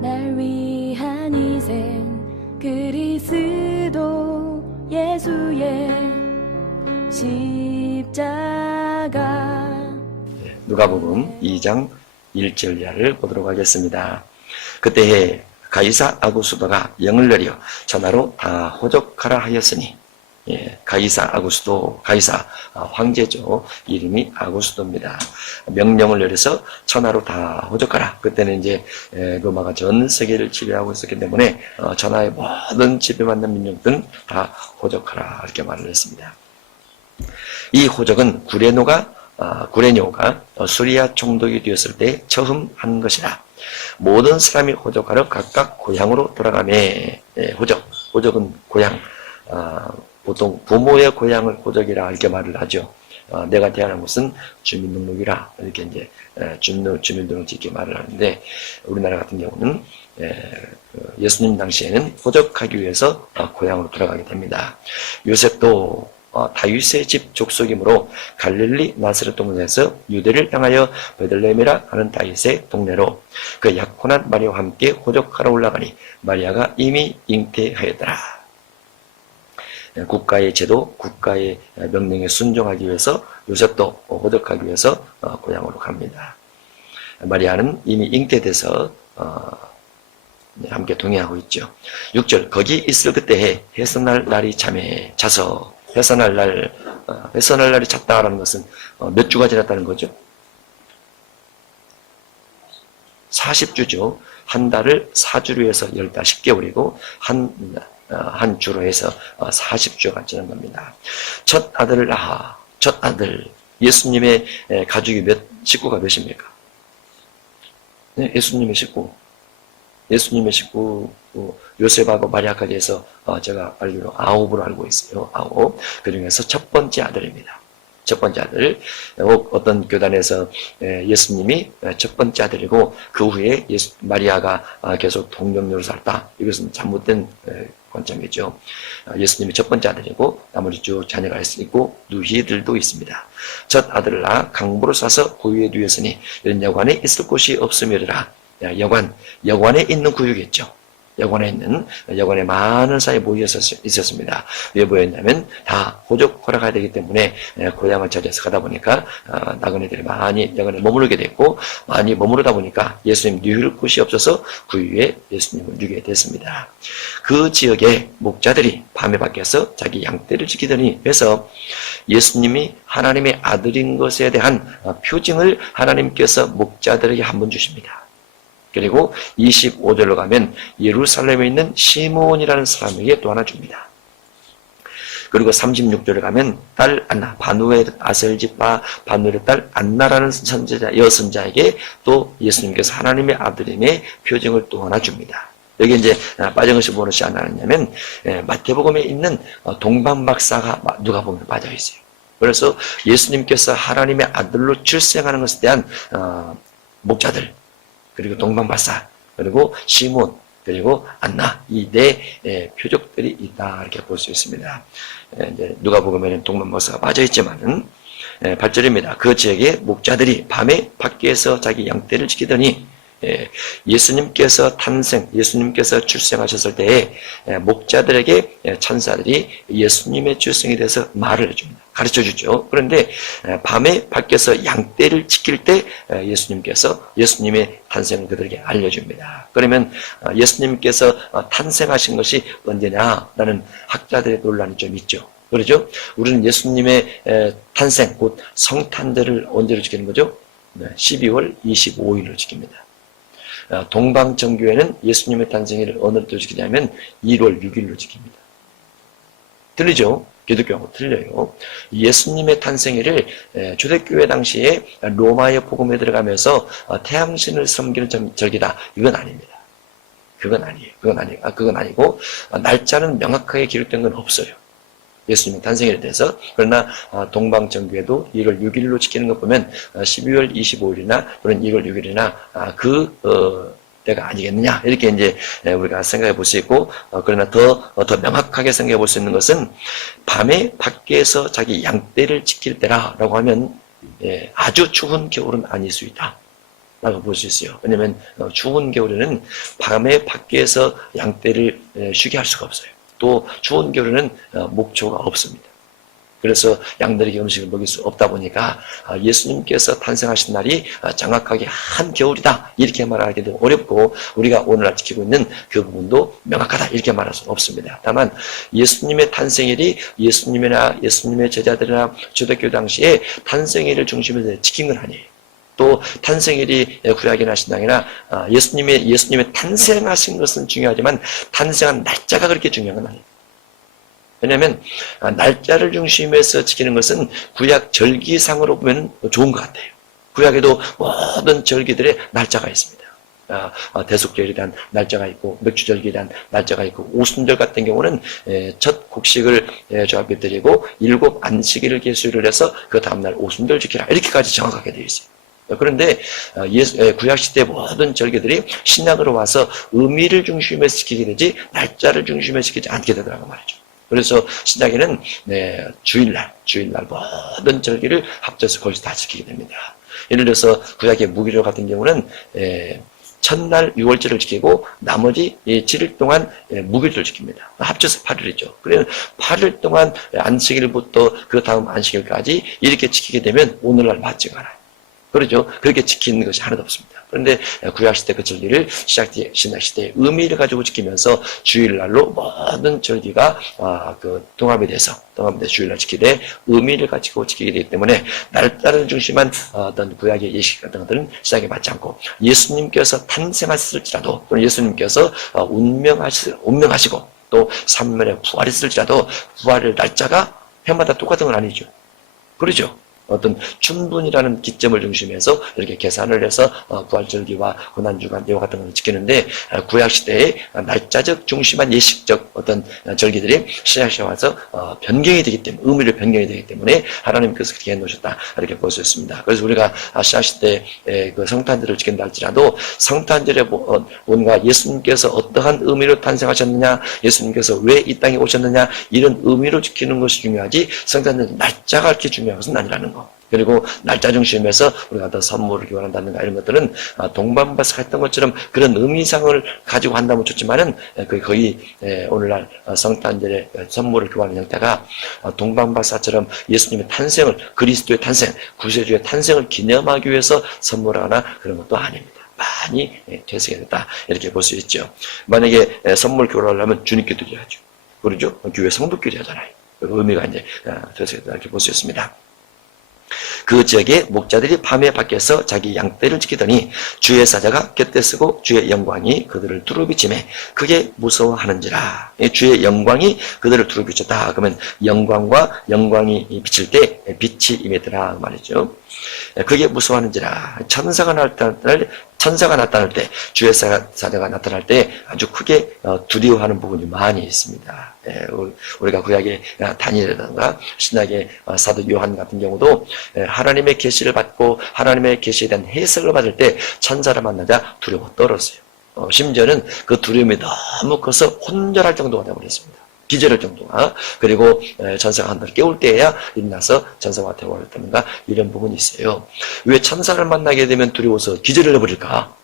날 위한 희생 그리스도 예수의 십자가. 누가복음 2장 1절 이하를 보도록 하겠습니다. 그때에 가이사 아구스도가 영을 내려 전하로 다 호적하라 하였으니, 가이사 아구스도, 가이사 황제죠. 이름이 아구스도입니다. 명령을 내려서 천하로 다 호적하라. 그때는 이제 로마가 전 세계를 지배하고 있었기 때문에 천하의 모든 지배받는 민족들은 다 호적하라 이렇게 말을 했습니다. 이 호적은 구레뇨가 수리아 총독이 되었을 때 처음 한 것이라. 모든 사람이 호적하러 각각 고향으로 돌아가매. 호적은 고향, 보통 부모의 고향을 호적이라 이렇게 말을 하죠. 내가 태어난 곳은 주민등록이라 이렇게 이제 주민등록지 이렇게 말을 하는데, 우리나라 같은 경우는 예수님 당시에는 호적하기 위해서 고향으로 돌아가게 됩니다. 요셉도 다윗의 집 족속이므로 갈릴리 나사렛 동네에서 유대를 향하여 베들레헴이라 하는 다윗의 동네로 그 약혼한 마리아와 함께 호적하러 올라가니 마리아가 이미 잉태하였더라. 국가의 제도, 국가의 명령에 순종하기 위해서 요셉도 호적하기 위해서 고향으로 갑니다. 마리아는 이미 잉태돼서 함께 동행하고 있죠. 6절, 거기 있을 그때에 해산할 날이 차서, 해산할 날이 찼다라는 것은 몇 주가 지났다는 거죠? 40주죠. 한 달을 4주로 해서 10개월이고 한 주로 해서 40주가 지난 겁니다. 첫 아들, 예수님의 가족이 식구가 몇입니까? 네, 예수님의 식구, 요셉하고 마리아까지 해서 제가 알기로 9으로 알고 있어요. 9. 그 중에서 첫 번째 아들입니다. 첫 번째 아들. 어떤 교단에서 예수님이 첫 번째 아들이고 그 후에 마리아가 계속 동정녀로 살다. 이것은 잘못된 관점이죠. 예수님이 첫 번째 아들이고 나머지 쭉 자녀가 있고 누이들도 있습니다. 첫 아들을 낳아 강보로 싸서 구유에 두었으니 이런 여관에 있을 곳이 없음이라. 여관에 있는 구유겠죠. 여관에 많은 사람이 모여 있었습니다. 왜 모였냐면 다 호적 허락해야 되기 때문에 고향을 차지해서 가다 보니까 나그네들이 많이 여관에 머무르게 됐고, 많이 머무르다 보니까 예수님 누일 곳이 없어서 구유에 예수님을 누게 됐습니다. 그 지역에 목자들이 밤에 밖에서 자기 양떼를 지키더니 해서 예수님이 하나님의 아들인 것에 대한 표징을 하나님께서 목자들에게 한번 주십니다. 그리고 25절로 가면 예루살렘에 있는 시므온이라는 사람에게 또 하나 줍니다. 그리고 36절에 가면 딸 안나, 바누엘 아셀지파 바누엘의 딸 안나라는 여선자에게 또 예수님께서 하나님의 아들임의 표징을 또 하나 줍니다. 여기 이제 빠져것이 무엇이 안 나왔냐면 마태복음에 있는 동방박사가 누가복음에 빠져 있어요. 그래서 예수님께서 하나님의 아들로 출생하는 것에 대한 목자들, 그리고 동방박사, 그리고 시몬, 그리고 안나, 이 네 표적들이 있다 이렇게 볼 수 있습니다. 이제 누가복음에는 동방박사가 빠져 있지만은 8절입니다. 그 지역에 목자들이 밤에 밖에서 자기 양떼를 지키더니 예수님께서 출생하셨을 때에 목자들에게 천사들이 예수님의 출생에 대해서 말을 해줍니다. 가르쳐주죠. 그런데 밤에 밖에서 양떼를 지킬 때 예수님의 탄생을 그들에게 알려줍니다. 그러면 예수님께서 탄생하신 것이 언제냐라는 학자들의 논란이 좀 있죠. 그렇죠? 우리는 예수님의 탄생, 곧 성탄절을 언제로 지키는 거죠? 12월 25일로 지킵니다. 동방정교회는 예수님의 탄생일을 어느 때 지키냐면 1월 6일로 지킵니다. 틀리죠? 기독교하고 틀려요. 예수님의 탄생일을 초대교회 당시에 로마의 복음에 들어가면서 태양신을 섬기는 절기다. 이건 아닙니다. 그건 아니에요. 그건 아니고 날짜는 명확하게 기록된 건 없어요. 예수님의 탄생일에 대해서. 그러나 동방정교회도 1월 6일로 지키는 것 보면 12월 25일이나 또는 1월 6일이나 때가 아니겠느냐 이렇게 이제 우리가 생각해 볼 수 있고, 그러나 더 명확하게 생각해 볼 수 있는 것은 밤에 밖에서 자기 양떼를 지킬 때라라고 하면 아주 추운 겨울은 아닐 수 있다 라고 볼 수 있어요. 왜냐하면 추운 겨울에는 밤에 밖에서 양떼를 쉬게 할 수가 없어요. 또 추운 겨울에는 목초가 없습니다. 그래서 양들에게 음식을 먹일 수 없다 보니까 예수님께서 탄생하신 날이 정확하게 한겨울이다 이렇게 말하기도 어렵고, 우리가 오늘날 지키고 있는 그 부분도 명확하다 이렇게 말할 수는 없습니다. 다만 예수님의 탄생일이 예수님이나 예수님의 제자들이나 초대교회 당시에 탄생일을 중심으로 지킨 건 아니에요. 또 탄생일이 구약이나 신앙이나 예수님의 탄생하신 것은 중요하지만 탄생한 날짜가 그렇게 중요한 건 아니에요. 왜냐하면 날짜를 중심해서 지키는 것은 구약 절기상으로 보면 좋은 것 같아요. 구약에도 모든 절기들의 날짜가 있습니다. 대속절에 대한 날짜가 있고, 맥주절기에 대한 날짜가 있고, 오순절 같은 경우는 첫 곡식을 조합해 드리고 7 안식일을 계수를 해서 그 다음날 오순절 지키라 이렇게까지 정확하게 되어 있어요. 그런데 구약시대 모든 절기들이 신약으로 와서 의미를 중심해서 지키게 되지 날짜를 중심해서 지키지 않게 되더라고 말이죠. 그래서 신약에는 주일날 모든 절기를 합쳐서 거기서 다 지키게 됩니다. 예를 들어서 구약의 무교절 같은 경우는 첫날 6월절을 지키고 나머지 7일 동안 무교절을 지킵니다. 합쳐서 8일이죠. 그러면 8일 동안 안식일부터 그 다음 안식일까지 이렇게 지키게 되면 오늘날 맞지가 않아요. 그렇죠? 그렇게 지키는 것이 하나도 없습니다. 그런데 구약시대 그 절기를 신약시대의 의미를 가지고 지키면서 주일날로 모든 절기가 동합이 돼서 주일날 지키되 의미를 가지고 지키게 되기 때문에 날짜를 중심한 어떤 구약의 예식 같은 것들은 신약에 맞지 않고, 예수님께서 탄생하셨을지라도 또는 예수님께서 운명하시고 또 3일에 부활했을지라도 부활의 날짜가 해마다 똑같은 건 아니죠. 그렇죠? 어떤 춘분이라는 기점을 중심해서 이렇게 계산을 해서 부활절기와 고난주간 이와 같은 것을 지키는데, 구약시대의 날짜적 중심한 예식적 어떤 절기들이 신약시대에 와서 변경이 되기 때문에, 의미를 변경이 되기 때문에 하나님께서 그렇게 해놓으셨다 이렇게 볼 수 있습니다. 그래서 우리가 신약시대의 그 성탄절을 지킨다 할지라도 성탄절에 뭔가 예수님께서 어떠한 의미로 탄생하셨느냐, 예수님께서 왜 이 땅에 오셨느냐 이런 의미로 지키는 것이 중요하지 성탄절 날짜가 그렇게 중요한 것은 아니라는 거. 그리고 날짜 중심에서 우리가 더 선물을 교환한다든가 이런 것들은 동방바사 했던 것처럼 그런 의미상을 가지고 한다면 좋지만은 거의 오늘날 성탄절에 선물을 교환하는 형태가 동방바사처럼 예수님의 탄생을, 그리스도의 탄생, 구세주의 탄생을 기념하기 위해서 선물하거나 그런 것도 아닙니다. 많이 퇴색이 됐다 이렇게 볼 수 있죠. 만약에 선물 교환을 하면 주님께 드려야죠. 그러죠? 교회 성도끼리 하잖아요. 그 의미가 이제 퇴색이 됐다 이렇게 볼 수 있습니다. 그 지역의 목자들이 밤에 밖에서 자기 양떼를 지키더니 주의 사자가 곁에 서고 주의 영광이 그들을 두루비치매 그게 무서워하는지라. 주의 영광이 그들을 두루비쳤다. 그러면 영광과 영광이 비칠 때 빛이 임했더라 말이죠. 그게 무서워하는지라. 천사가 나타날 때, 주의 사자가 나타날 때 아주 크게 두려워하는 부분이 많이 있습니다. 우리가 구약의 다니엘이라든가 신약의 사도 요한 같은 경우도 하나님의 계시를 받고 하나님의 계시에 대한 해석을 받을 때 천사를 만나자 두려워 떨었어요. 심지어는 그 두려움이 너무 커서 혼절할 정도가 되어버렸습니다. 기절할 정도가. 그리고 천사가 한 번 깨울 때에야 일어나서 천사와 대화를 했다든가 이런 부분이 있어요. 왜 천사를 만나게 되면 두려워서 기절을 해버릴까?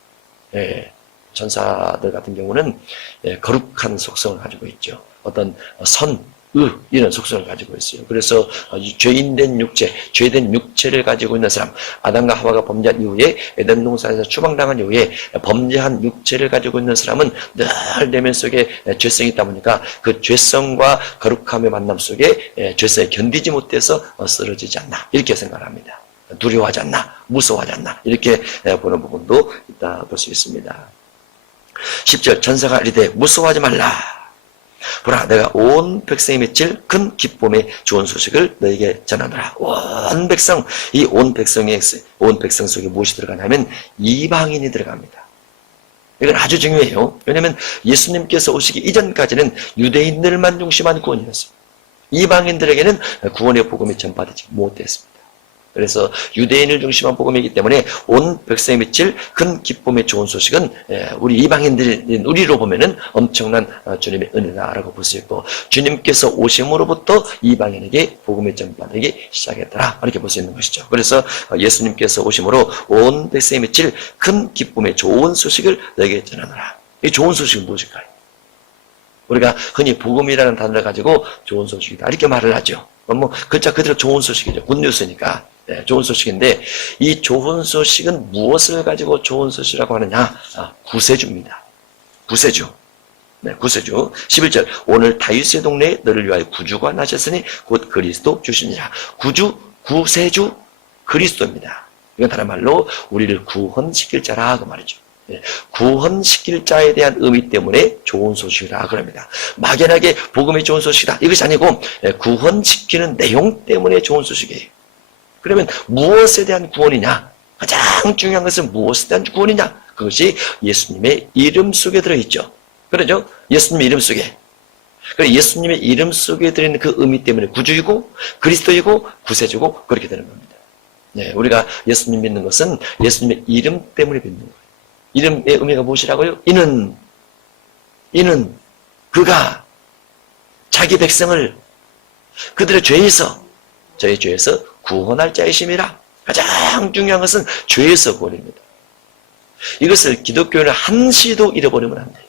천사들 같은 경우는 거룩한 속성을 가지고 있죠. 어떤 이런 속성을 가지고 있어요. 그래서 죄인된 육체, 죄된 육체를 가지고 있는 사람, 아담과 하와가 범죄한 이후에 에덴 동산에서 추방당한 이후에 범죄한 육체를 가지고 있는 사람은 늘 내면 속에 죄성이 있다 보니까 그 죄성과 거룩함의 만남 속에 죄성에 견디지 못해서 쓰러지지 않나 이렇게 생각합니다. 두려워하지 않나, 무서워하지 않나 이렇게 보는 부분도 있다 볼 수 있습니다. 10절 천사가 이르되 무서워하지 말라. 보라, 내가 온 백성이 맺힐 큰 기쁨의 좋은 소식을 너에게 전하노라. 온 백성, 이 온 백성 속에 무엇이 들어가냐면 이방인이 들어갑니다. 이건 아주 중요해요. 왜냐하면 예수님께서 오시기 이전까지는 유대인들만 중심한 구원이었어요. 이방인들에게는 구원의 복음이 전파되지 못했습니다. 그래서 유대인을 중심한 복음이기 때문에 온 백성에 미칠 큰 기쁨의 좋은 소식은 우리 이방인들인 우리로 보면은 엄청난 주님의 은혜다라고 볼 수 있고, 주님께서 오심으로부터 이방인에게 복음이 전파되기 시작했더라, 이렇게 볼 수 있는 것이죠. 그래서 예수님께서 오심으로 온 백성에 미칠 큰 기쁨의 좋은 소식을 너에게 전하노라. 이 좋은 소식은 무엇일까요? 우리가 흔히 복음이라는 단어를 가지고 좋은 소식이다 이렇게 말을 하죠. 뭐 글자 그대로 좋은 소식이죠. 굿뉴스니까. 네, 좋은 소식인데, 이 좋은 소식은 무엇을 가지고 좋은 소식이라고 하느냐? 구세주입니다. 구세주. 네, 구세주. 11절. 오늘 다윗의 동네에 너를 위하여 구주가 나셨으니 곧 그리스도 주시니라. 구세주 그리스도입니다. 이건 다른 말로 우리를 구원시킬 자라 그 말이죠. 구원시킬 자에 대한 의미 때문에 좋은 소식이라 그럽니다. 막연하게 복음이 좋은 소식이다 이것이 아니고 구원시키는 내용 때문에 좋은 소식이에요. 그러면 무엇에 대한 구원이냐? 가장 중요한 것은 무엇에 대한 구원이냐? 그것이 예수님의 이름 속에 들어있죠. 그러죠? 예수님의 이름 속에. 그래서 예수님의 이름 속에 들어있는 그 의미 때문에 구주이고 그리스도이고 구세주고 그렇게 되는 겁니다. 네, 우리가 예수님 믿는 것은 예수님의 이름 때문에 믿는 거예요. 이름의 의미가 무엇이라고요? 이는 그가 자기 백성을 그들의 저희 죄에서 구원할 자이심이라. 가장 중요한 것은 죄에서 구원입니다. 이것을 기독교는 한시도 잃어버리면 안 돼요.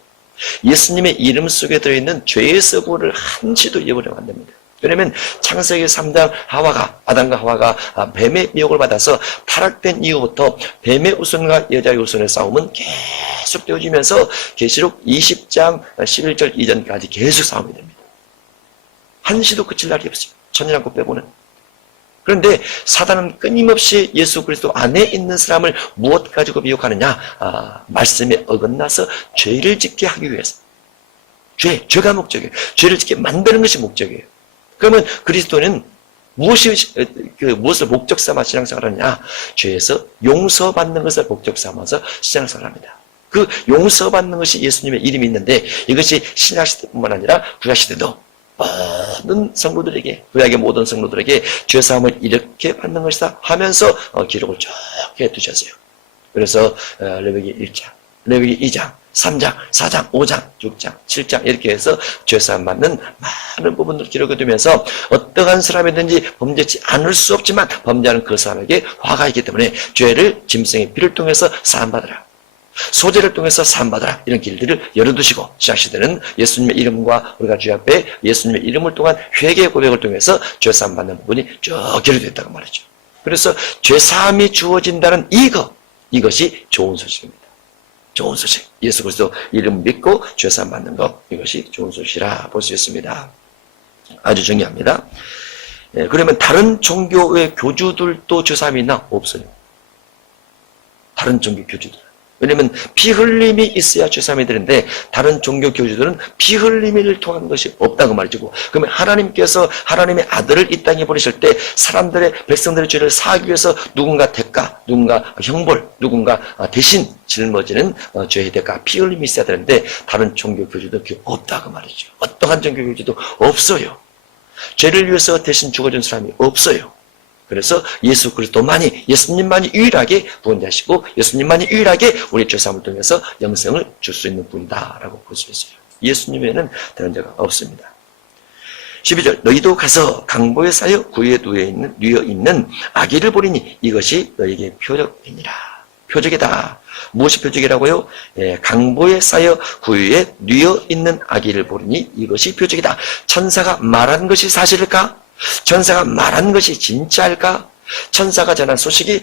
예수님의 이름 속에 들어있는 죄에서 구원을 한시도 잃어버리면 안 됩니다. 왜냐하면 창세기 3장 아담과 하와가 뱀의 미혹을 받아서 타락된 이후부터 뱀의 우선과 여자의 우선의 싸움은 계속 되어지면서 계시록 20장 11절 이전까지 계속 싸움이 됩니다. 한시도 그칠 날이 없어요. 천일왕국 빼고는. 그런데 사단은 끊임없이 예수 그리스도 안에 있는 사람을 무엇 가지고 미혹하느냐? 말씀에 어긋나서 죄를 짓게 하기 위해서. 죄가 목적이에요. 죄를 짓게 만드는 것이 목적이에요. 그러면 그리스도는 무엇을 목적 삼아 신앙생활을 하느냐? 죄에서 용서받는 것을 목적 삼아서 신앙생활을 합니다. 그 용서받는 것이 예수님의 이름이 있는데, 이것이 신약시대뿐만 아니라 구약시대도 모든 성도들에게, 구약의 모든 성도들에게 죄사함을 이렇게 받는 것이다 하면서 기록을 쭉 해두셨어요. 그래서 레위기 1장, 레위기 2장, 3장, 4장, 5장, 6장, 7장 이렇게 해서 죄사함 받는 많은 부분들을 기록해 두면서 어떠한 사람이든지 범죄치 않을 수 없지만 범죄하는 그 사람에게 화가 있기 때문에 죄를 짐승의 피를 통해서 사함받으라, 소재를 통해서 사함받으라, 이런 길들을 열어두시고, 신약시대는 예수님의 이름과 우리가 주 앞에 예수님의 이름을 통한 회개 고백을 통해서 죄사함 받는 부분이 쭉 기록되었다고 말이죠. 그래서 죄사함이 주어진다는 이것이 좋은 소식입니다. 좋은 소식. 예수 그리스도 이름 믿고 죄사함 받는 것, 이것이 좋은 소식이라 볼 수 있습니다. 아주 중요합니다. 그러면 다른 종교의 교주들도 죄사함이 있나? 없어요. 다른 종교 교주들. 왜냐하면 피 흘림이 있어야 죄사함이 되는데, 다른 종교 교주들은 피 흘림을 통한 것이 없다고 말이죠. 그러면 하나님께서 하나님의 아들을 이 땅에 보내실 때 백성들의 죄를 사하기 위해서 누군가 대가, 누군가 형벌, 누군가 대신 짊어지는 죄의 대가, 피 흘림이 있어야 되는데, 다른 종교 교주도 그게 없다고 말이죠. 어떠한 종교 교주도 없어요. 죄를 위해서 대신 죽어준 사람이 없어요. 그래서 예수 그리스도만이, 예수님만이 유일하게 구원자시고 예수님만이 유일하게 우리 죄사함을 통해서 영생을 줄 수 있는 분이다라고 볼 수 있어요. 예수님 외에는 다른 자가 없습니다. 12절, 너희도 가서 강보에 쌓여 구유에 누여 있는 아기를 보리니 이것이 너희에게 표적이니라. 표적이다. 무엇이 표적이라고요? 강보에 쌓여 구유에 누여 있는 아기를 보리니 이것이 표적이다. 천사가 말한 것이 사실일까? 천사가 말한 것이 진짜일까? 천사가 전한 소식이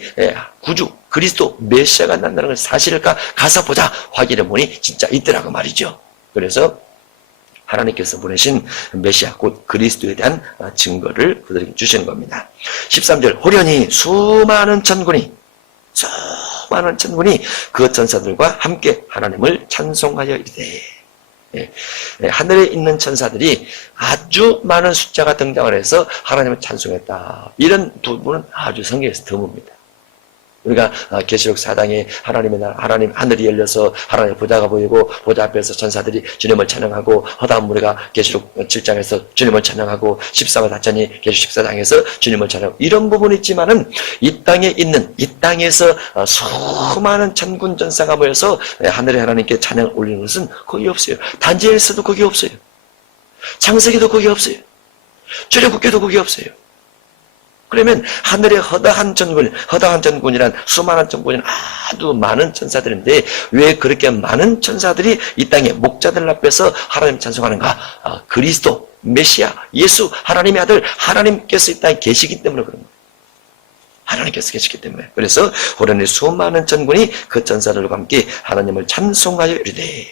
구주, 그리스도, 메시아가 난다는 것이 사실일까? 가서 보자. 확인해 보니 진짜 있더라고 말이죠. 그래서 하나님께서 보내신 메시아, 곧 그리스도에 대한 증거를 그들에게 주시는 겁니다. 13절, 호련히 수많은 천군이 그 천사들과 함께 하나님을 찬송하여 이르되. 예. 예, 하늘에 있는 천사들이 아주 많은 숫자가 등장을 해서 하나님을 찬송했다. 이런 부분은 아주 성경에서 드뭅니다. 우리가 계시록 4장에 하나님의 날, 하나님 하늘이 열려서 하나님의 보좌가 보이고 보좌 앞에서 천사들이 주님을 찬양하고 허다한 우리가 계시록 7장에서 주님을 찬양하고 14가 다천이 계시록 14장에서 주님을 찬양하고 이런 부분이 있지만은 이 땅에 있는 이 땅에서 수많은 천군 전사가 모여서 하늘의 하나님께 찬양을 올리는 것은 거기 없어요. 단지에서도 거기 없어요. 창세기도 거기 없어요. 출애굽기도 거기 없어요. 그러면 하늘의 허다한 전군이란 수많은 전군이란 아주 많은 천사들인데 왜 그렇게 많은 천사들이 이 땅의 목자들 앞에서 하나님 찬송하는가? 그리스도, 메시아, 예수, 하나님의 아들, 하나님께서 이 땅에 계시기 때문에 그런 거예요. 하나님께서 계시기 때문에. 그래서 호련의 수많은 전군이 그 천사들과 함께 하나님을 찬송하여 이르되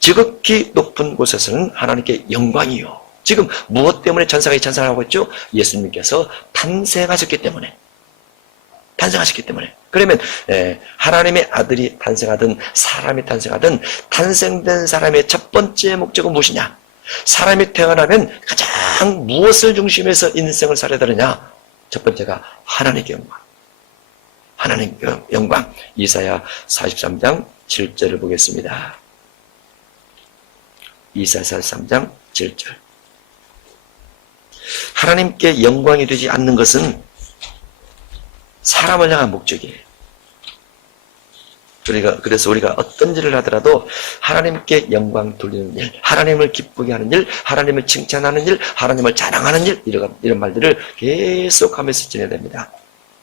지극히 높은 곳에서는 하나님께 영광이요. 지금 무엇 때문에 천사가 이 찬송을 하고 있죠? 예수님께서 탄생하셨기 때문에. 탄생하셨기 때문에. 그러면 하나님의 아들이 탄생하든 사람이 탄생하든 탄생된 사람의 첫 번째 목적은 무엇이냐? 사람이 태어나면 가장 무엇을 중심해서 인생을 살아야 되느냐? 첫 번째가 하나님의 영광. 하나님의 영광. 이사야 43장 7절을 보겠습니다. 이사야 43장 7절. 하나님께 영광이 되지 않는 것은 사람을 향한 목적이에요. 그래서 우리가 어떤 일을 하더라도 하나님께 영광 돌리는 일, 하나님을 기쁘게 하는 일, 하나님을 칭찬하는 일, 하나님을 자랑하는 일, 이런 말들을 계속하면서 지내야 됩니다.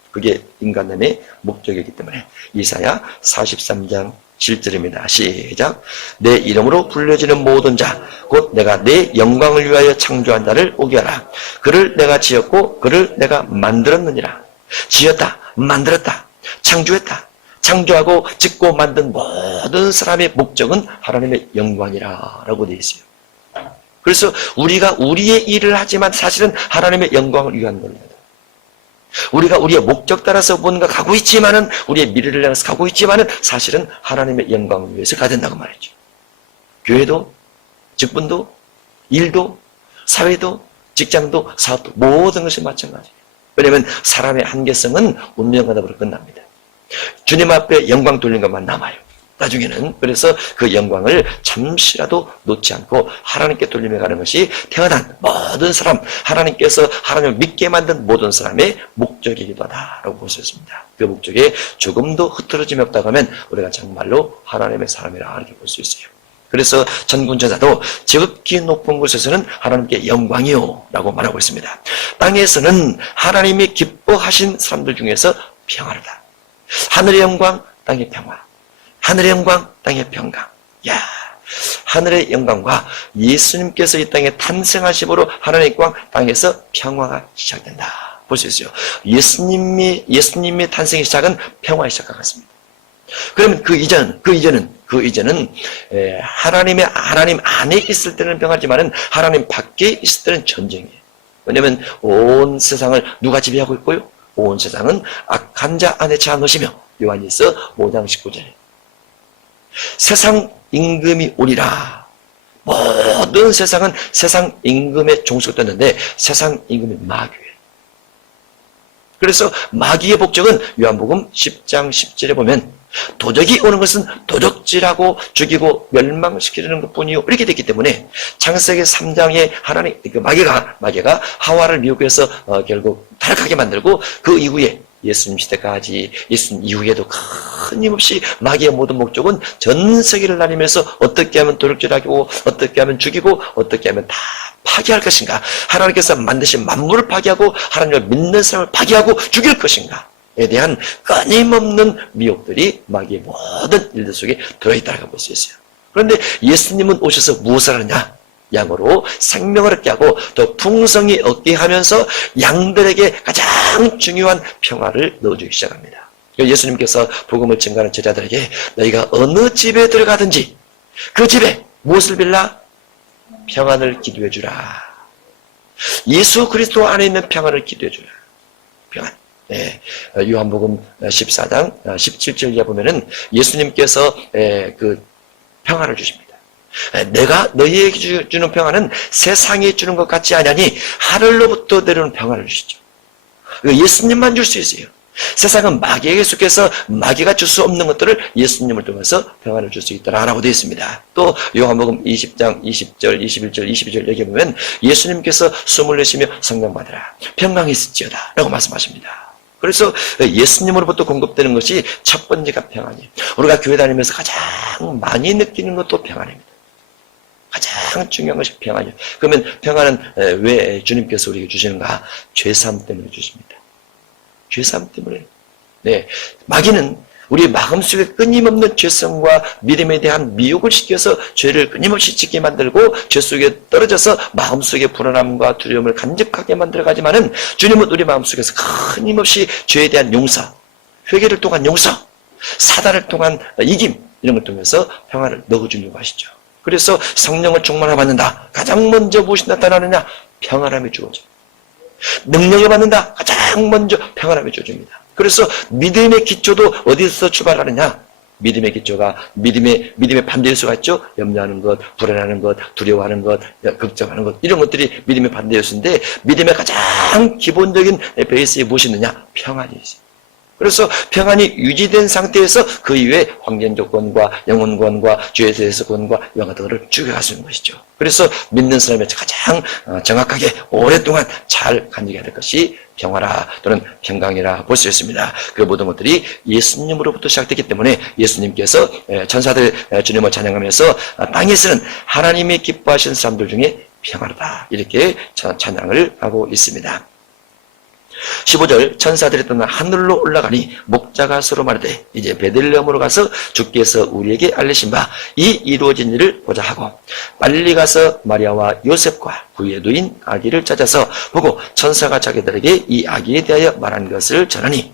그게 인간의 목적이기 때문에. 이사야 43장 7절입니다. 시작. 내 이름으로 불려지는 모든 자, 곧 내가 내 영광을 위하여 창조한 자를 오게 하라. 그를 내가 지었고 그를 내가 만들었느니라. 지었다, 만들었다, 창조했다. 창조하고 짓고 만든 모든 사람의 목적은 하나님의 영광이라 라고 되어 있어요. 그래서 우리가 우리의 일을 하지만 사실은 하나님의 영광을 위한 겁니다. 우리가 우리의 목적 따라서 뭔가 가고 있지만은, 우리의 미래를 향해서 가고 있지만은, 사실은 하나님의 영광을 위해서 가야 된다고 말이죠. 교회도, 직분도, 일도, 사회도, 직장도, 사업도, 모든 것이 마찬가지예요. 왜냐하면 사람의 한계성은 운명하다보다 끝납니다. 주님 앞에 영광 돌린 것만 남아요. 나중에는. 그래서 그 영광을 잠시라도 놓지 않고 하나님께 돌리며 가는 것이 태어난 모든 사람, 하나님께서 하나님을 믿게 만든 모든 사람의 목적이기도 하다라고 볼 수 있습니다. 그 목적에 조금도 흐트러짐이 없다고 하면 우리가 정말로 하나님의 사람이라 이렇게 볼 수 있어요. 그래서 전군전사도 지극히 높은 곳에서는 하나님께 영광이요 라고 말하고 있습니다. 땅에서는 하나님이 기뻐하신 사람들 중에서 평화로다. 하늘의 영광, 땅의 평화. 하늘의 영광, 땅의 평강. 야, 하늘의 영광과 예수님께서 이 땅에 탄생하심으로 하나님의 영광, 땅에서 평화가 시작된다. 볼 수 있어요. 예수님의 탄생의 시작은 평화의 시작과 같습니다. 그러면 그 이전은 하나님 안에 있을 때는 평화지만은 하나님 밖에 있을 때는 전쟁이에요. 왜냐하면 온 세상을 누가 지배하고 있고요? 온 세상은 악한 자 안에 처한 것이며, 요한일서 5장 19절. 세상 임금이 오리라. 모든 세상은 세상 임금에 종속됐는데 세상 임금이 마귀예요. 그래서 마귀의 목적은 요한복음 10장 10절에 보면 도적이 오는 것은 도적질하고 죽이고 멸망시키려는 것뿐이요 이렇게 됐기 때문에 창세기 3장에 하나님 마귀가 하와를 미혹해서 결국 타락하게 만들고, 그 이후에 예수님 시대까지, 예수님 이후에도 끊임없이 마귀의 모든 목적은 전 세계를 나뉘면서 어떻게 하면 도둑질하고, 어떻게 하면 죽이고, 어떻게 하면 다 파괴할 것인가, 하나님께서 만드신 만물을 파괴하고 하나님을 믿는 사람을 파괴하고 죽일 것인가에 대한 끊임없는 미혹들이 마귀의 모든 일들 속에 들어있다고 볼 수 있어요. 그런데 예수님은 오셔서 무엇을 하느냐? 양으로 생명을 얻게 하고 더 풍성히 얻게 하면서 양들에게 가장 중요한 평화를 넣어주기 시작합니다. 예수님께서 복음을 증거하는 제자들에게 너희가 어느 집에 들어가든지 그 집에 무엇을 빌라? 평안을 기도해 주라. 예수 그리스도 안에 있는 평안을 기도해 주라. 평안. 네. 요한복음 14장 17절 이하 보면은 예수님께서 그 평안을 주십니다. 내가 너희에게 주는 평안은 세상에 주는 것 같지 아니하니 하늘로부터 내려오는 평안을 주시죠. 예수님만 줄 수 있어요. 세상은 마귀에게 속해서 마귀가 줄 수 없는 것들을 예수님을 통해서 평안을 줄 수 있다라고 되어 있습니다. 또 요한복음 20장 20절, 21절, 22절 여기 보면 예수님께서 숨을 내쉬며 성령 받으라. 평강이 있을지어다 라고 말씀하십니다. 그래서 예수님으로부터 공급되는 것이 첫 번째가 평안이에요. 우리가 교회 다니면서 가장 많이 느끼는 것도 평안입니다. 가장 중요한 것이 평안이에요. 그러면 평안은 왜 주님께서 우리에게 주시는가? 죄사함 때문에 주십니다. 죄사함 때문에. 네, 마귀는 우리 마음속에 끊임없는 죄성과 믿음에 대한 미혹을 시켜서 죄를 끊임없이 짓게 만들고 죄 속에 떨어져서 마음속에 불안함과 두려움을 간직하게 만들어가지만은 주님은 우리 마음속에서 끊임없이 죄에 대한 용서, 회개를 통한 용서, 사단을 통한 이김 이런 걸 통해서 평안을 넣어주려고 하시죠. 그래서 성령을 충만하게 받는다. 가장 먼저 무엇이 나타나느냐? 평안함이 주어져. 능력을 받는다. 가장 먼저 평안함이 주어집니다. 그래서 믿음의 기초도 어디서 출발하느냐? 믿음의 기초가 믿음의 반대일 수가 있죠. 염려하는 것, 불안하는 것, 두려워하는 것, 걱정하는 것 이런 것들이 믿음의 반대였는데 믿음의 가장 기본적인 베이스에 무엇이 있느냐? 평안이 있어요. 그래서 평안이 유지된 상태에서 그 이후에 환경 조건과 영혼 구원과 죄에 대해서 구원과 이와 같은 것을 죽여갈 수 있는 것이죠. 그래서 믿는 사람이 가장 정확하게 오랫동안 잘 간직해야 될 것이 평화라 또는 평강이라 볼 수 있습니다. 그 모든 것들이 예수님으로부터 시작됐기 때문에 예수님께서 천사들 주님을 찬양하면서 땅에서는 하나님이 기뻐하시는 사람들 중에 평화로다 이렇게 찬양을 하고 있습니다. 15절 천사들이 떠나 하늘로 올라가니 목자가 서로 말하되 이제 베들레헴으로 가서 주께서 우리에게 알리신 바 이 이루어진 일을 보자 하고 빨리 가서 마리아와 요셉과 그의 누인 아기를 찾아서 보고 천사가 자기들에게 이 아기에 대하여 말한 것을 전하니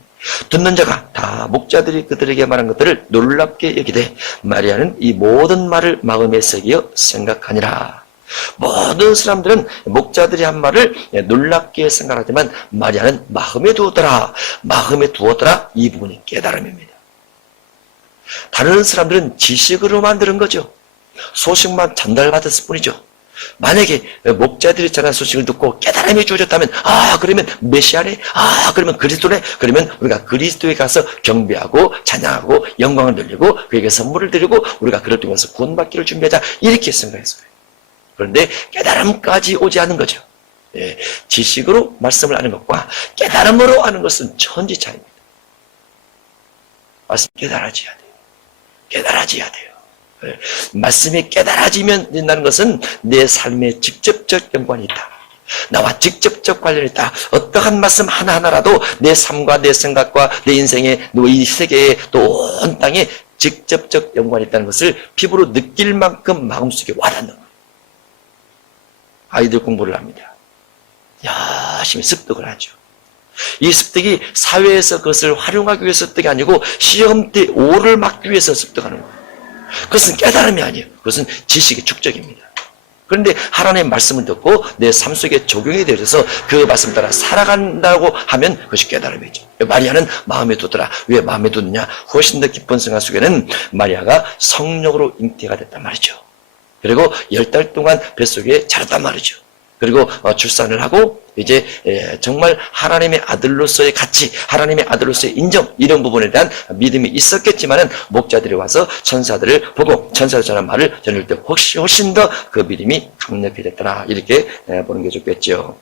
듣는 자가 다 목자들이 그들에게 말한 것들을 놀랍게 여기되 마리아는 이 모든 말을 마음에 새겨 생각하니라. 모든 사람들은 목자들이 한 말을 놀랍게 생각하지만 마리아는 마음에 두었더라. 마음에 두었더라. 이 부분이 깨달음입니다. 다른 사람들은 지식으로만 들은 거죠. 소식만 전달받았을 뿐이죠. 만약에 목자들이 전한 소식을 듣고 깨달음이 주어졌다면 그러면 메시아네, 그러면 그리스도네, 그러면 우리가 그리스도에 가서 경배하고 찬양하고 영광을 돌리고 그에게 선물을 드리고 우리가 그를 통해서 구원받기를 준비하자 이렇게 생각했어요. 그런데 깨달음까지 오지 않는 거죠. 예, 지식으로 말씀을 아는 것과 깨달음으로 아는 것은 천지 차이입니다. 말씀 깨달아져야 돼요. 깨달아져야 돼요. 예, 말씀이 깨달아지면 된다는 것은 내 삶에 직접적 연관이 있다. 나와 직접적 관련이 있다. 어떠한 말씀 하나하나라도 내 삶과 내 생각과 내 인생에 이 세계에 또 온 땅에 직접적 연관이 있다는 것을 피부로 느낄 만큼 마음속에 와닿는 거예요. 아이들 공부를 합니다. 열심히 습득을 하죠. 이 습득이 사회에서 그것을 활용하기 위해서 습득이 아니고 시험 때 오를 막기 위해서 습득하는 거예요. 그것은 깨달음이 아니에요. 그것은 지식의 축적입니다. 그런데 하나님의 말씀을 듣고 내 삶 속에 적용이 되어서 그 말씀 따라 살아간다고 하면 그것이 깨달음이죠. 마리아는 마음에 두더라. 왜 마음에 두느냐? 훨씬 더 깊은 생각 속에는 마리아가 성령으로 잉태가 됐단 말이죠. 그리고 10달 동안 뱃속에 자랐단 말이죠. 그리고 출산을 하고 이제 정말 하나님의 아들로서의 가치, 하나님의 아들로서의 인정 이런 부분에 대한 믿음이 있었겠지만은 목자들이 와서 천사들을 보고 천사들 전한 말을 전할 때 훨씬 더 그 믿음이 강력해졌더라 이렇게 보는 게 좋겠죠.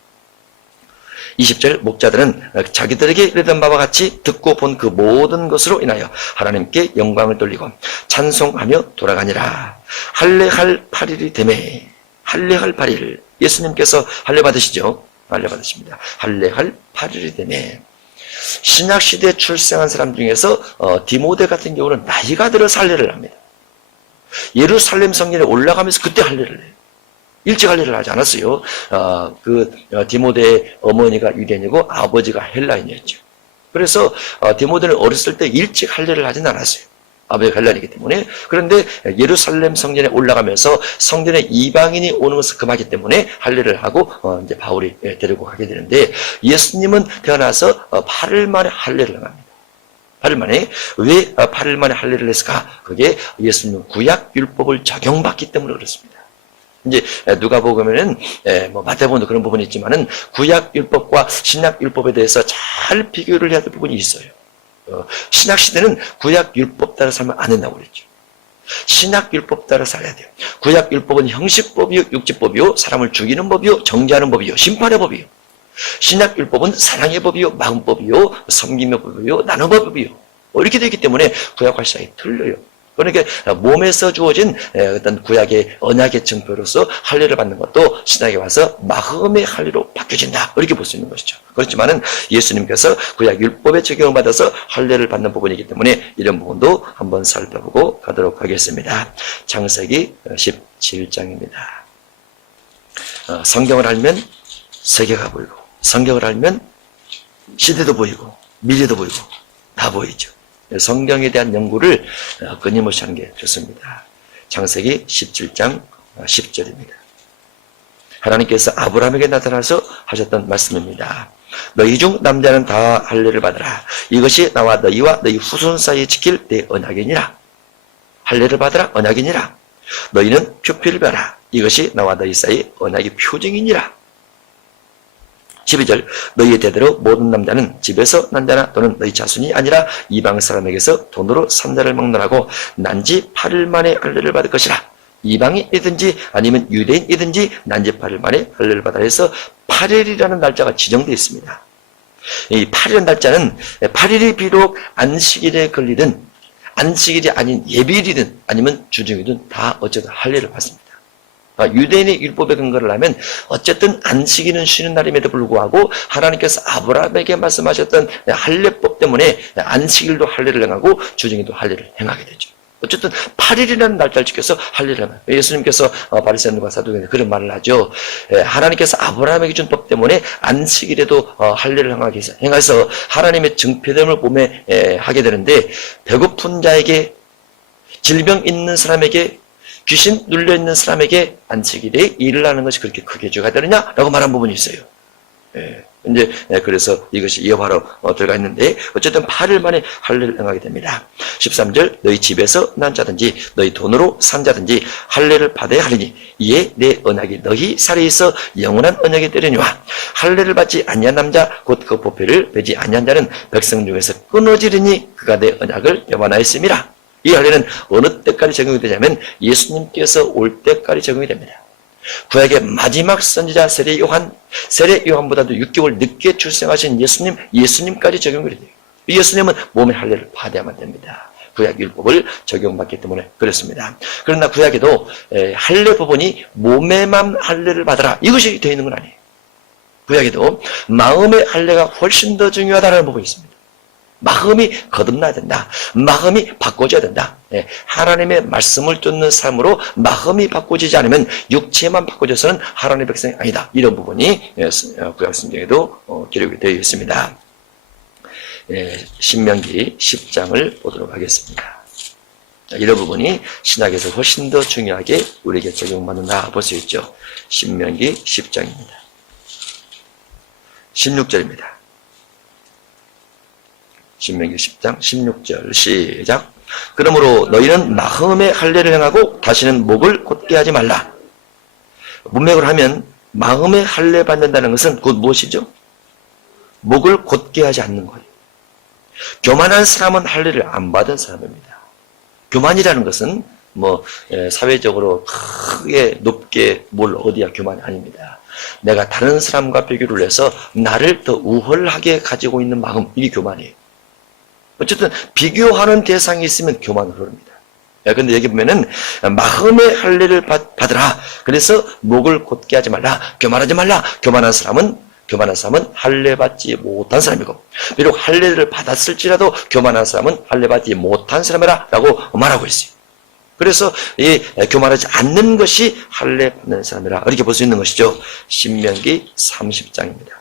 20절 목자들은 자기들에게 이르던 바와 같이 듣고 본 그 모든 것으로 인하여 하나님께 영광을 돌리고 찬송하며 돌아가니라. 할례할 8일이 되매 할례할 8일 예수님께서 할례 받으시죠? 할례 받으십니다. 할례할 8일이 되매 신약시대에 출생한 사람 중에서 디모데 같은 경우는 나이가 들어서 할례를 합니다. 예루살렘 성전에 올라가면서 그때 할례를 해요. 일찍 할례를 하지 않았어요. 디모데의 어머니가 유대인이고 아버지가 헬라인이었죠. 그래서 디모데는 어렸을 때 일찍 할례를 하진 않았어요. 아버지가 헬라인이기 때문에. 그런데 예루살렘 성전에 올라가면서 성전에 이방인이 오는 것을 금하기 때문에 할례를 하고 이제 바울이 데리고 가게 되는데 예수님은 태어나서 8일 만에 할례를 합니다. 8일 만에. 왜 8일 만에 할례를 했을까? 그게 예수님은 구약 율법을 적용받기 때문에 그렇습니다. 이제 누가 보면은 뭐 마태복음도 그런 부분이 있지만은 구약 율법과 신약 율법에 대해서 잘 비교를 해야 될 부분이 있어요. 신약 시대는 구약 율법 따라 살면 안 된다고 그랬죠. 신약 율법 따라 살아야 돼요. 구약 율법은 형식법이요, 육지법이요, 사람을 죽이는 법이요, 정죄하는 법이요, 심판의 법이요. 신약 율법은 사랑의 법이요, 마음법이요, 섬김의 법이요, 나눔의 법이요. 이렇게 되기 때문에 구약과 신약이 틀려요. 그러니까 몸에서 주어진 어떤 구약의 언약의 증표로서 할례를 받는 것도 신약에 와서 마음의 할례로 바뀌어진다. 이렇게 볼 수 있는 것이죠. 그렇지만은 예수님께서 구약 율법에 적용을 받아서 할례를 받는 부분이기 때문에 이런 부분도 한번 살펴보고 가도록 하겠습니다. 창세기 17장입니다. 성경을 알면 세계가 보이고, 성경을 알면 시대도 보이고, 미래도 보이고, 다 보이죠. 성경에 대한 연구를 끊임없이 하는 게 좋습니다. 창세기 17장 10절입니다. 하나님께서 아브라함에게 나타나서 하셨던 말씀입니다. 너희 중 남자는 다 할례를 받으라. 이것이 나와 너희와 너희 후손 사이에 지킬 내 언약이니라. 할례를 받으라, 언약이니라. 너희는 표피를 베라. 이것이 나와 너희 사이의 언약의 표징이니라. 12절 너희의 대대로 모든 남자는 집에서 난 자나 또는 너희 자손이 아니라 이방 사람에게서 돈으로 산 자를 막론하고 난지 8일 만에 할례를 받을 것이라. 이방인이든지 아니면 유대인이든지 난지 8일 만에 할례를 받아야 해서 8일이라는 날짜가 지정되어 있습니다. 이 8일이라는 날짜는 8일이 비록 안식일에 걸리든 안식일이 아닌 예비일이든 아니면 주중이든 다 어쨌든 할례를 받습니다. 유대인의 율법에 근거를 하면 어쨌든 안식일은 쉬는 날임에도 불구하고 하나님께서 아브라함에게 말씀하셨던 할례법 때문에 안식일도 할례를 행하고 주중에도 할례를 행하게 되죠. 어쨌든 8일이라는 날짜를 지켜서 할례를 행해요. 예수님께서 바리새인과 사두개인데 그런 말을 하죠. 하나님께서 아브라함에게 준 법 때문에 안식일에도 할례를 행해서 하나님의 증표됨을 보매 하게 되는데 배고픈 자에게 질병 있는 사람에게 귀신 눌려있는 사람에게 안식일에 일을 하는 것이 그렇게 크게 죄가 되느냐라고 말한 부분이 있어요. 이제 그래서 이것이 여호와로 들어가 있는데 어쨌든 8일 만에 할례를 행하게 됩니다. 13절 너희 집에서 난 자든지 너희 돈으로 산 자든지 할례를 받아야 하리니 이에 내 언약이 너희 살에 있어 영원한 언약이 되려니와 할례를 받지 아니한 남자 곧 그 보배를 베지 아니한 자는 백성 중에서 끊어지리니 그가 내 언약을 배반하였음이라. 이 할례는 어느 때까지 적용이 되냐면 예수님께서 올 때까지 적용이 됩니다. 구약의 마지막 선지자 세례 요한보다도 6개월 늦게 출생하신 예수님까지 적용이 돼요. 예수님은 몸의 할례를 받아야만 됩니다. 구약 율법을 적용받기 때문에 그렇습니다. 그러나 구약에도 할례 부분이 몸에만 할례를 받아라 이것이 되어 있는 건 아니에요. 구약에도 마음의 할례가 훨씬 더 중요하다는 부분이 있습니다. 마음이 거듭나야 된다. 마음이 바꿔져야 된다. 하나님의 말씀을 쫓는 삶으로 마음이 바꿔지지 않으면 육체만 바꿔져서는 하나님의 백성이 아니다. 이런 부분이 구약 성경에도 기록이 되어 있습니다. 신명기 10장을 보도록 하겠습니다. 이런 부분이 신약에서 훨씬 더 중요하게 우리에게 적용받는다 볼 수 있죠. 신명기 10장입니다. 16절입니다. 신명기 10장 16절 시작. 그러므로 너희는 마음의 할례를 행하고 다시는 목을 곧게 하지 말라. 문맥을 하면 마음의 할례 받는다는 것은 곧 무엇이죠? 목을 곧게 하지 않는 거예요. 교만한 사람은 할례를 안 받은 사람입니다. 교만이라는 것은 사회적으로 크게 높게 뭘 어디야 교만이 아닙니다. 내가 다른 사람과 비교를 해서 나를 더 우월하게 가지고 있는 마음, 이게 교만이에요. 어쨌든 비교하는 대상이 있으면 교만으로 흐릅니다. 그런데 여기 보면은 마음의 할례를 받으라. 그래서 목을 곧게 하지 말라. 교만하지 말라. 교만한 사람은 할례 받지 못한 사람이고 비록 할례를 받았을지라도 교만한 사람은 할례 받지 못한 사람이라고 말하고 있어요. 그래서 이 교만하지 않는 것이 할례 받는 사람이라 이렇게 볼 수 있는 것이죠. 신명기 30장입니다.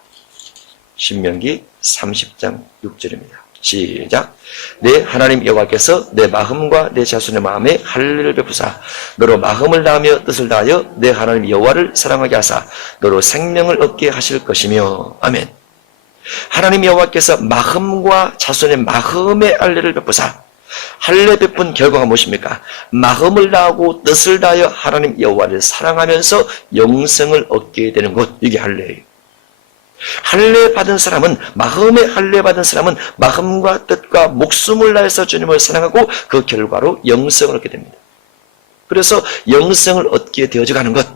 신명기 30장 6절입니다. 시작. 내 하나님 여호와께서 내 마음과 내 자손의 마음에 할례를 베푸사 너로 마음을 다하며 뜻을 다하여 내 하나님 여호와를 사랑하게 하사 너로 생명을 얻게 하실 것이며. 아멘. 하나님 여호와께서 마흠과 자손의 마흠의 할례를 베푸사 할례 베푼 결과가 무엇입니까? 마음을 다하고 뜻을 다하여 하나님 여호와를 사랑하면서 영생을 얻게 되는 것, 이게 할례예요. 할례 받은 사람은, 마음의 할례 받은 사람은 마음과 뜻과 목숨을 다해서 주님을 사랑하고 그 결과로 영생을 얻게 됩니다. 그래서 영생을 얻게 되어져 가는 것,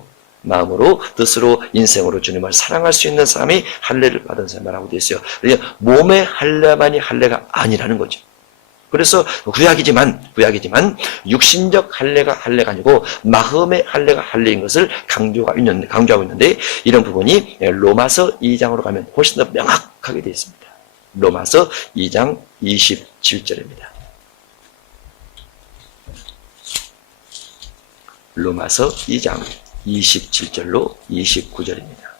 마음으로 뜻으로 인생으로 주님을 사랑할 수 있는 사람이 할례를 받은 사람이라고 되어 있어요. 그러니까 몸의 할례만이 할례가 아니라는 거죠. 그래서 구약이지만 육신적 할례가 할례가 아니고 마음의 할례가 할례인 것을 강조하고 있는데 이런 부분이 로마서 2장으로 가면 훨씬 더 명확하게 되어 있습니다. 로마서 2장 27절입니다. 로마서 2장 27절로 29절입니다.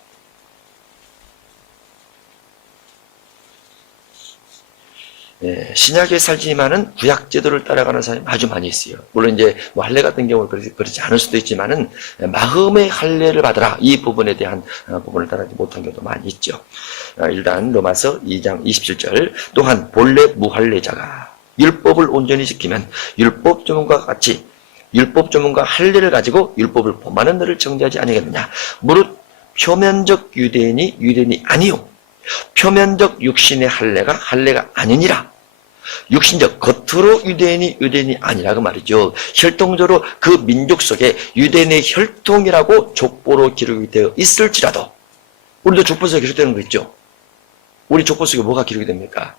신약에 살지만은 구약 제도를 따라가는 사람이 아주 많이 있어요. 물론 이제 뭐 할례 같은 경우는 그렇지 않을 수도 있지만은 마음의 할례를 받으라, 이 부분에 대한 부분을 따르지 못한 경우도 많이 있죠. 일단 로마서 2장 27절, 또한 본래 무할례자가 율법을 온전히 지키면 율법 조문과 같이 율법 조문과 할례를 가지고 율법을 범하는 너를 정죄하지 아니겠느냐. 무릇 표면적 유대인이 아니요 표면적 육신의 할례가 아니니라. 육신적 겉으로 유대인이 아니라 그 말이죠. 혈통적으로 그 민족 속에 유대인의 혈통이라고 족보로 기록이 되어 있을지라도, 우리도 족보 속에 기록되는 거 있죠. 우리 족보 속에 뭐가 기록이 됩니까?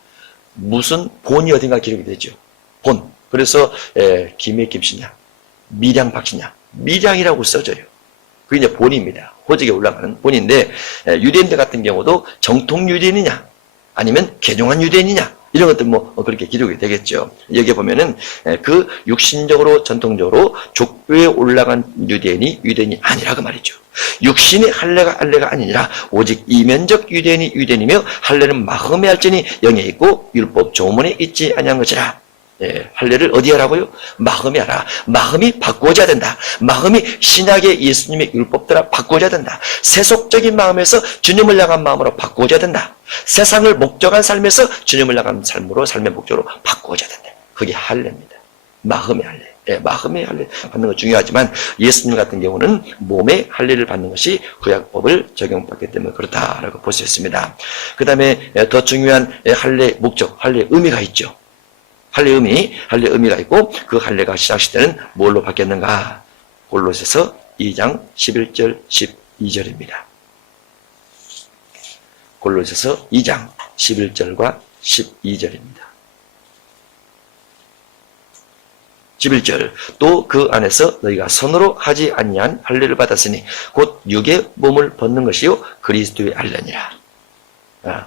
무슨 본이 어딘가 기록이 되죠. 본. 그래서 김해 김씨냐, 밀양 박씨냐, 밀양이라고 써져요. 그게 이제 본입니다. 호적에 올라가는 본인데, 유대인들 같은 경우도 정통 유대인이냐 아니면 개종한 유대인이냐, 이런 것들 뭐 그렇게 기록이 되겠죠. 여기 보면은 그 육신적으로 전통적으로 족보에 올라간 유대인이 아니라 그 말이죠. 육신의 할례가 아니라 오직 이면적 유대인이며 할례는 마음에 할지니 영에 있고 율법 조문에 있지 아니한 것이라. 할례를 어디 하라고요? 마음에 하라. 마음이 바꾸어져야 된다. 마음이 신약의 예수님의 율법 따라 바꾸어져야 된다. 세속적인 마음에서 주님을 향한 마음으로 바꾸어져야 된다. 세상을 목적한 삶에서 주님을 향한 삶으로, 삶의 목적으로 바꾸어져야 된다. 그게 할례입니다. 마음의 할례. 마음의 할례 받는 거 중요하지만 예수님 같은 경우는 몸의 할례를 받는 것이 구약법을 적용받기 때문에 그렇다라고 볼 수 있습니다. 그 다음에 더 중요한 할례 목적, 할례 의미가 있죠. 할례 의미가 있고, 그 할례가 시작시 때는 뭘로 바뀌었는가? 골로새서 2장 11절 12절입니다. 골로새서 2장 11절과 12절입니다. 11절, 또 그 안에서 너희가 손으로 하지 아니한 할례를 받았으니 곧 육의 몸을 벗는 것이요 그리스도의 할례니라.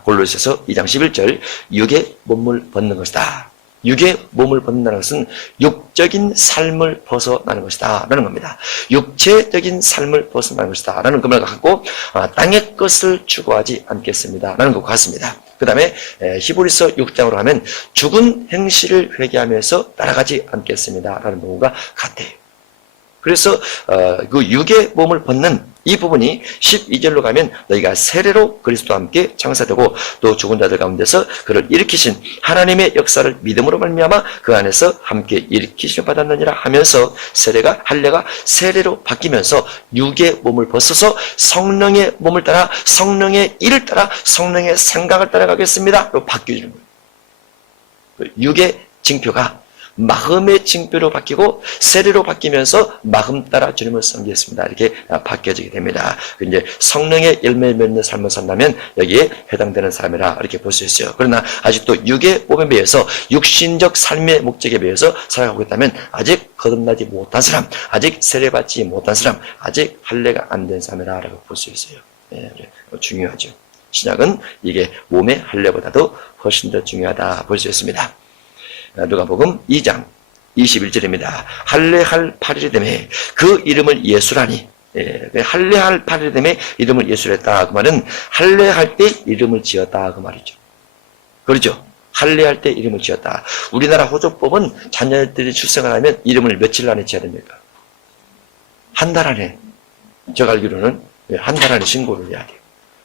골로새서 2장 11절, 육의 몸을 벗는 것이다. 육의 몸을 벗는다는 것은 육적인 삶을 벗어나는 것이다 라는 겁니다. 육체적인 삶을 벗어나는 것이다 라는 그 말과 같고, 땅의 것을 추구하지 않겠습니다 라는 것과 같습니다. 그 다음에 히브리서 6장으로 하면 죽은 행실을 회개하면서 따라가지 않겠습니다 라는 부분과 같아요. 그래서 그 육의 몸을 벗는 이 부분이 12절로 가면 너희가 세례로 그리스도와 함께 창사되고 또 죽은 자들 가운데서 그를 일으키신 하나님의 역사를 믿음으로 말미암아 그 안에서 함께 일으키심을 받았느니라 하면서 할례가 세례로 바뀌면서 육의 몸을 벗어서 성령의 몸을 따라 성령의 일을 따라 성령의 생각을 따라가겠습니다로 바뀌어지는 거예요. 육의 징표가 마음의 징표로 바뀌고 세례로 바뀌면서 마음 따라 주님을 섬기겠습니다. 이렇게 바뀌어지게 됩니다. 이제 성령의 열매 맺는 삶을 산다면 여기에 해당되는 사람이라 이렇게 볼 수 있어요. 그러나 아직도 육의 몸에 비해서 육신적 삶의 목적에 비해서 살아가고 있다면 아직 거듭나지 못한 사람, 아직 세례받지 못한 사람, 아직 할례가 안 된 사람이라고 볼 수 있어요. 중요하죠. 신약은 이게 몸의 할례보다도 훨씬 더 중요하다 볼 수 있습니다. 누가복음 2장 21절입니다. 할례할 8일이 되매 그 이름을 예수라니. 할례할 8일이 되매 이름을 예수라 했다. 그 말은 할례할 때 이름을 지었다 그 말이죠. 그렇죠? 할례할 때 이름을 지었다. 우리나라 호족법은 자녀들이 출생을 하면 이름을 며칠 안에 지어야 됩니까? 한 달 안에. 제가 알기로는 한 달 안에 신고를 해야 돼요.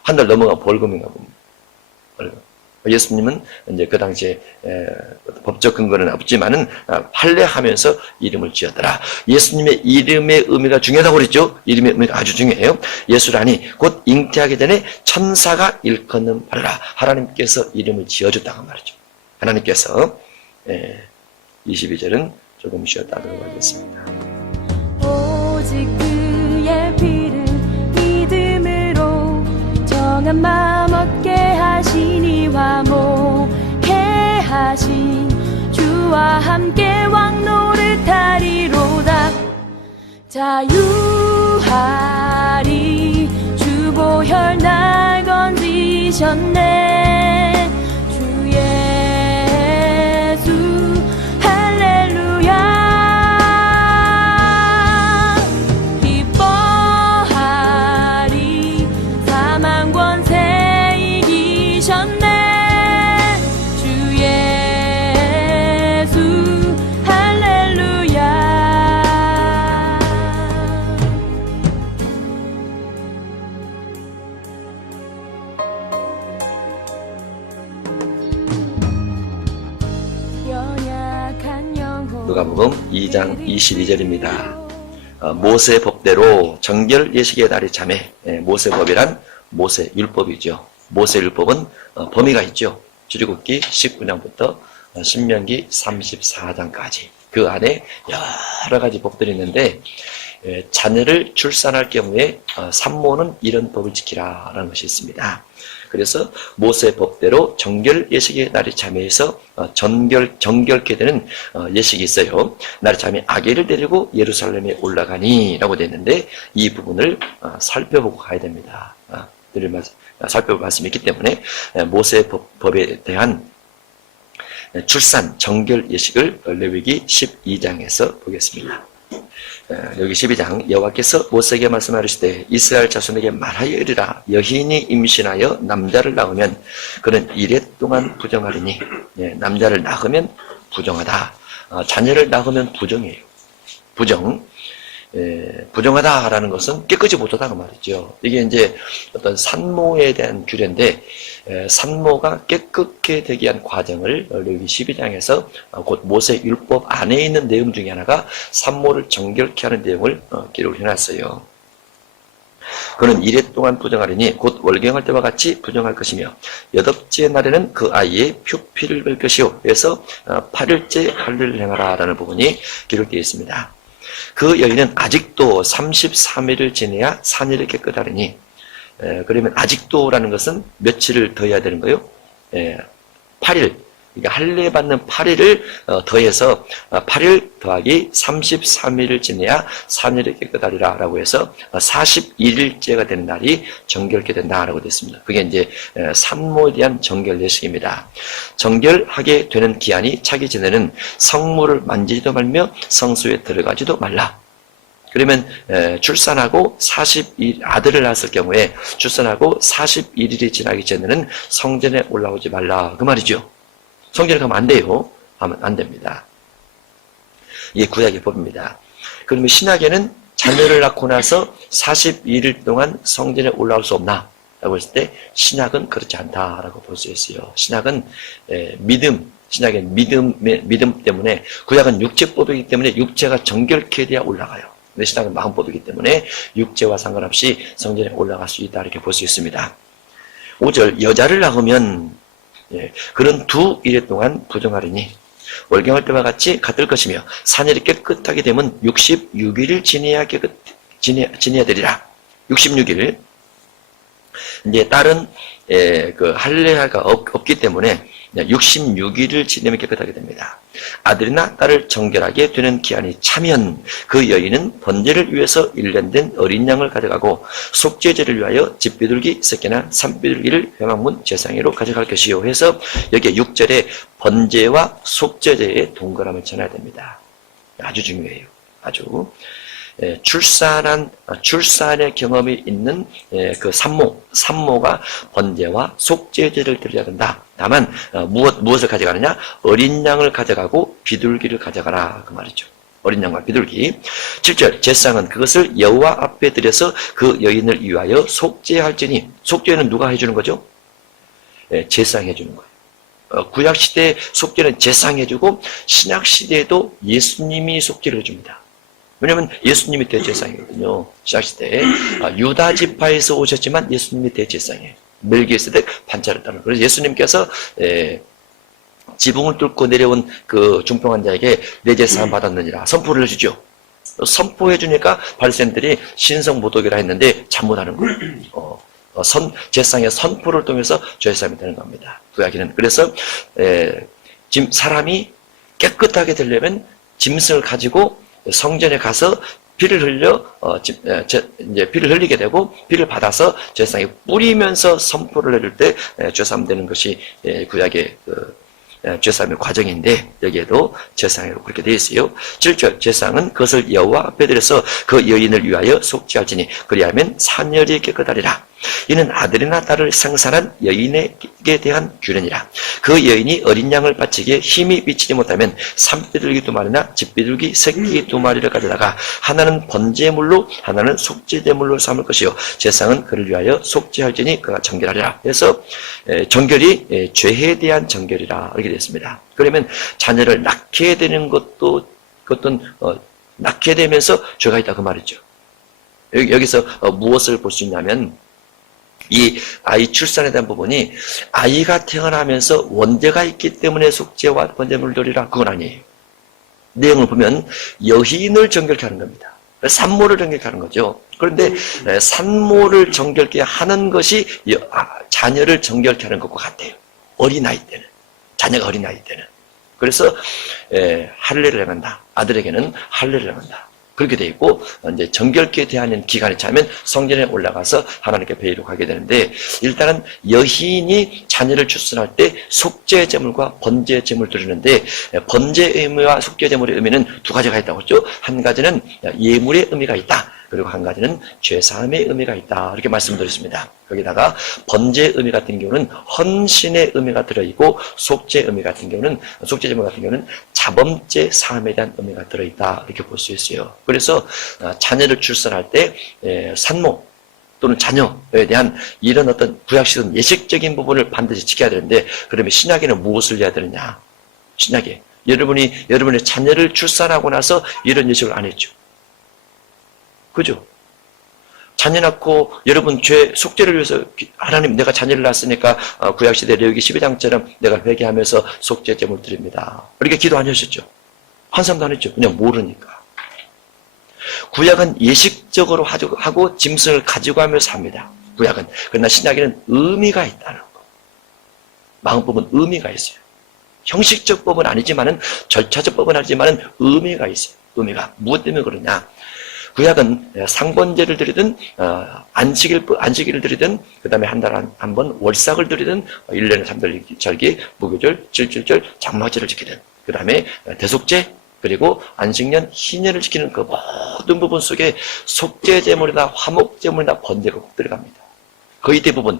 한 달 넘어가면 벌금인가 봅니다. 예수님은 이제 그 당시에 법적 근거는 없지만은 할례하면서 이름을 지었더라. 예수님의 이름의 의미가 중요하다고 그랬죠. 이름의 의미가 아주 중요해요. 예수라니 곧 잉태하기 전에 천사가 일컫는 바라. 하나님께서 이름을 지어줬다고 말이죠. 하나님께서 22절은 조금 쉬었다 하도록 하겠습니다. 오직 그의 피를 믿음으로 정한 마음 얻게 하시니 화목해 하신 주와 함께 왕 노릇하리로다. 자유하리 주 보혈 날 건지셨네. 주 예수 할렐루야. 기뻐하리 사망 권세 이기셨네. 주 예수 할렐루야. 연약한 영혼 누가복음 2장 22절입니다. 모세 법대로 정결 예식의 날이 참에, 모세법이란 모세 율법이죠. 모세 율법은 범위가 있죠. 출애굽기 19장부터 신명기 34장까지 그 안에 여러 가지 법들이 있는데, 자녀를 출산할 경우에 산모는 이런 법을 지키라라는 것이 있습니다. 그래서 모세 법대로 정결 예식의 날이 참여해서 정결케 되는 예식이 있어요. 날이 참여 아기를 데리고 예루살렘에 올라가니라고 되어 있는데, 이 부분을 살펴보고 가야 됩니다. 살펴볼 말씀이 있기 때문에 모세 법에 대한 출산 정결 예식을 레위기 12장에서 보겠습니다. 여기 12장 여호와께서 모세에게 말씀하시되 이스라엘 자손에게 말하여 이르라. 여인이 임신하여 남자를 낳으면 그는 이레 동안 부정하리니, 남자를 낳으면 부정하다. 자녀를 낳으면 부정이에요. 부정하다라는 것은 깨끗이 못하다고 말이죠. 이게 이제 어떤 산모에 대한 규례인데, 산모가 깨끗게 되기 위한 과정을 레위기 12장에서 곧 모세 율법 안에 있는 내용 중에 하나가 산모를 정결케 하는 내용을 기록을 해놨어요. 그는 이레 동안 부정하리니 곧 월경할 때와 같이 부정할 것이며, 여덟째 날에는 그 아이의 표피를 뺄 것이요. 그래서 8일째 할례를 행하라 라는 부분이 기록되어 있습니다. 그 여인은 아직도 33일을 지내야 산일을 깨끗하리니, 그러면 아직도라는 것은 며칠을 더 해야 되는 거예요? 8일. 그러니까 할례 받는 8일을 더해서 8일 더하기 33일을 지내야 산일을 깨끗하리라 라고 해서 41일째가 되는 날이 정결케 된다라고 됐습니다. 그게 이제 산모에 대한 정결 예식입니다. 정결하게 되는 기한이 차기 전에는 성물을 만지지도 말며 성소에 들어가지도 말라. 그러면 출산하고 40일, 아들을 낳았을 경우에 출산하고 41일이 지나기 전에는 성전에 올라오지 말라 그 말이죠. 성전에 가면 안 돼요. 하면 안 됩니다. 이게 구약의 법입니다. 그러면 신약에는 자녀를 낳고 나서 41일 동안 성전에 올라올 수 없나? 라고 했을 때 신약은 그렇지 않다라고 볼 수 있어요. 신약은 신약은 믿음 때문에, 구약은 육체법이기 때문에 육체가 정결케 돼야 올라가요. 근데 신약은 마음법이기 때문에 육체와 상관없이 성전에 올라갈 수 있다 이렇게 볼 수 있습니다. 5절 여자를 낳으면 그런 2일 동안 부정하리니 월경할 때와 같이 같을 것이며 산일이 깨끗하게 되면 66일을 지내야 되리라. 66일. 이제 다른 그 할례가 없기 때문에 66일을 지내면 깨끗하게 됩니다. 아들이나 딸을 정결하게 되는 기한이 차면 그 여인은 번제를 위해서 일련된 어린 양을 가져가고 속죄제를 위하여 집비둘기 새끼나 산비둘기를 회막문 제사장으로 가져갈 것이요 해서 여기에 6절에 번제와 속죄제의 동그라미를 쳐놔야 됩니다. 아주 중요해요. 아주. 출산의 경험이 있는 그 산모가 번제와 속죄제를 드려야 된다. 다만 무엇을 가져가느냐? 어린 양을 가져가고 비둘기를 가져가라 그 말이죠. 어린 양과 비둘기. 7절 제사장은 그것을 여호와 앞에 들여서 그 여인을 위하여 속죄할지니, 속죄는 누가 해주는 거죠? 제사해 주는 거예요. 구약 시대의 속죄는 제사해 주고 신약 시대에도 예수님이 속죄를 해줍니다. 왜냐하면 예수님이 대제사장이거든요. 신약 시대에 유다 지파에서 오셨지만 예수님이 대제사장이에요. 멜기세덱 반차를 따르는. 그래서 예수님께서 지붕을 뚫고 내려온 그 중풍한 자에게 내 제사함 받았느니라 선포를 해주죠. 선포해 주니까 바리새인들이 신성 모독이라 했는데 잘못하는 거예요. 제사장의 선포를 통해서 죄사함이 되는 겁니다. 구약에는. 그래서 사람이 깨끗하게 되려면 짐승을 가지고 성전에 가서 피를 흘려 이제 피를 흘리게 되고 피를 받아서 제사장에 뿌리면서 선포를 해줄 때 죄사함 되는 것이 구약의 제사함의 과정인데 여기에도 제사장으로 그렇게 되어 있어요. 7절 제사장은 그것을 여호와 앞에 들여서 그 여인을 위하여 속죄할지니 그리하면 사멸이 깨끗하리라. 이는 아들이나 딸을 생산한 여인에게 대한 규례니라. 그 여인이 어린 양을 바치기에 힘이 미치지 못하면 산비둘기 2마리나 집비둘기 새끼 2마리를 가져다가 하나는 번제물로 하나는 속죄제물로 삼을 것이요 제사장은 그를 위하여 속죄할지니 그가 정결하리라. 그래서 정결이 죄에 대한 정결이라 이렇게 되었습니다. 그러면 자녀를 낳게 되는 것도 그것은 낳게 되면서 죄가 있다 그 말이죠. 여기서 무엇을 볼 수 있냐면 이 아이 출산에 대한 부분이 아이가 태어나면서 원죄가 있기 때문에 속죄와 번제물을 드리라 그건 아니에요. 내용을 보면 여인을 정결케 하는 겁니다. 산모를 정결케 하는 거죠. 그런데 산모를 정결케 하는 것이 자녀를 정결케 하는 것과 같아요. 어린아이 때는. 자녀가 어린아이 때는. 그래서 할례를 행한다. 아들에게는 할례를 행한다. 그렇게 돼 있고 이제 정결케 대하는 기간이 차면 성전에 올라가서 하나님께 베이로 가게 되는데 일단은 여인이 자녀를 출산할 때 속죄 제물과 번제 제물 드리는데 번제 의미와 속죄 제물의 의미는 두 가지가 있다고 했죠. 한 가지는 예물의 의미가 있다. 그리고 한 가지는 죄사함의 의미가 있다. 이렇게 말씀드렸습니다. 거기다가 번제 의미 같은 경우는 헌신의 의미가 들어있고 속죄 의미 같은 경우는 속죄 제물 같은 경우는 자범죄 사함에 대한 의미가 들어있다. 이렇게 볼 수 있어요. 그래서 자녀를 출산할 때 산모 또는 자녀에 대한 이런 어떤 구약식은 예식적인 부분을 반드시 지켜야 되는데 그러면 신약에는 무엇을 해야 되느냐? 신약에 여러분의 자녀를 출산하고 나서 이런 예식을 안 했죠. 그죠? 자녀 낳고 여러분 죄 속죄를 위해서 하나님 내가 자녀를 낳았으니까 구약시대 레위기 12장처럼 내가 회개하면서 속죄 제물 드립니다. 이렇게 기도 안 하셨죠? 한 사람도 안 했죠. 그냥 모르니까. 구약은 예식적으로 하고 짐승을 가지고 하면서 합니다. 구약은. 그러나 신약에는 의미가 있다는 거. 마음법은 의미가 있어요. 형식적 법은 아니지만은 절차적 법은 아니지만은 의미가 있어요. 의미가. 무엇 때문에 그러냐? 구약은 상번제를 드리든 안식일을 드리든 그 다음에 한 달에 한 번 월삭을 드리든 1년에 3절 절기, 무교절, 질주절, 장막절을 지키든 그 다음에 대속제 그리고 안식년, 희년을 지키는 그 모든 부분 속에 속죄제물이나 화목제물이나 번제가 꼭 들어갑니다. 거의 대부분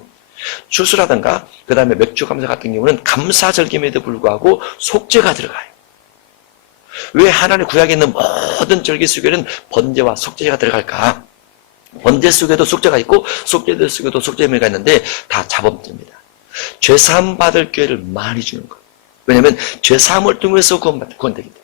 추수라든가 그 다음에 맥주감사 같은 경우는 감사절기임에도 불구하고 속죄가 들어가요. 왜 하나님 구약에 있는 모든 절기 속에는 번제와 속죄가 들어갈까? 번제 속에도 속죄가 있고 속죄 속에도 속죄 의미가 있는데 다 자범죄입니다. 죄사함 받을 기회를 많이 주는 거예요. 왜냐하면 죄사함을 통해서 구원되기 때문에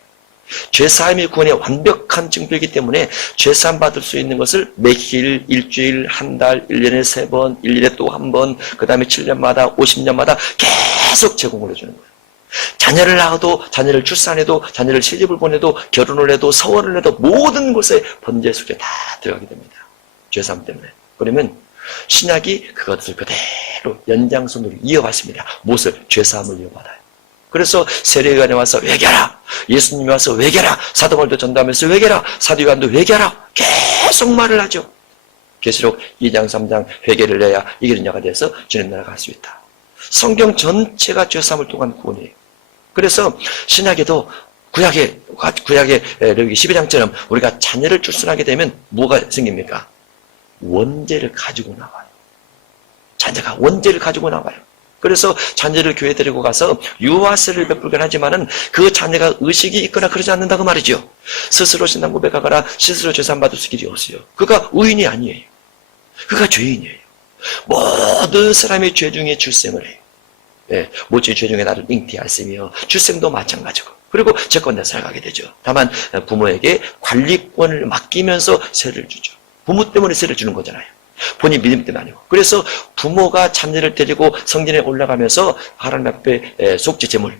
죄사함이 구원의 완벽한 증표이기 때문에 죄사함 받을 수 있는 것을 매일, 일주일, 한 달, 1년에 3번, 1년에 또 한 번, 그 다음에 7년마다, 50년마다 계속 제공을 해주는 거예요. 자녀를 낳아도, 자녀를 출산해도, 자녀를 시집을 보내도, 결혼을 해도, 서원을 해도 모든 곳에 번제 속죄 다 들어가게 됩니다. 죄사함 때문에. 그러면 신약이 그것을 그대로 연장선으로 이어받습니다. 무엇을? 죄사함을 이어받아요. 그래서 세례요한에 와서 회개하라. 예수님이 와서 회개하라. 사도바울도 전도하면서 회개하라. 사도요한도 회개하라. 계속 말을 하죠. 계시록 2장 3장 회개를 해야 이기는 자가 돼서 주님 나라 갈 수 있다. 성경 전체가 죄사함을 통한 구원이에요. 그래서 신약에도 구약의 레위기 12장처럼 우리가 자녀를 출산하게 되면 뭐가 생깁니까? 원죄를 가지고 나와요. 자녀가 원죄를 가지고 나와요. 그래서 자녀를 교회 데리고 가서 유아세를 베풀긴 하지만은 그 자녀가 의식이 있거나 그러지 않는다고 말이죠. 스스로 신앙 고백하거나 스스로 죄사함 받을 수 길이 없어요. 그가 의인이 아니에요. 그가 죄인이에요. 모든 사람이 죄 중에 출생을 해요. 예, 모치 죄중에 나를 잉티하였으며 출생도 마찬가지고 그리고 채권자 살아가게 되죠. 다만 부모에게 관리권을 맡기면서 세를 주죠. 부모 때문에 세를 주는 거잖아요. 본인 믿음 때문에 아니고. 그래서 부모가 자녀를 데리고 성전에 올라가면서 하나님 앞에 속죄 제물,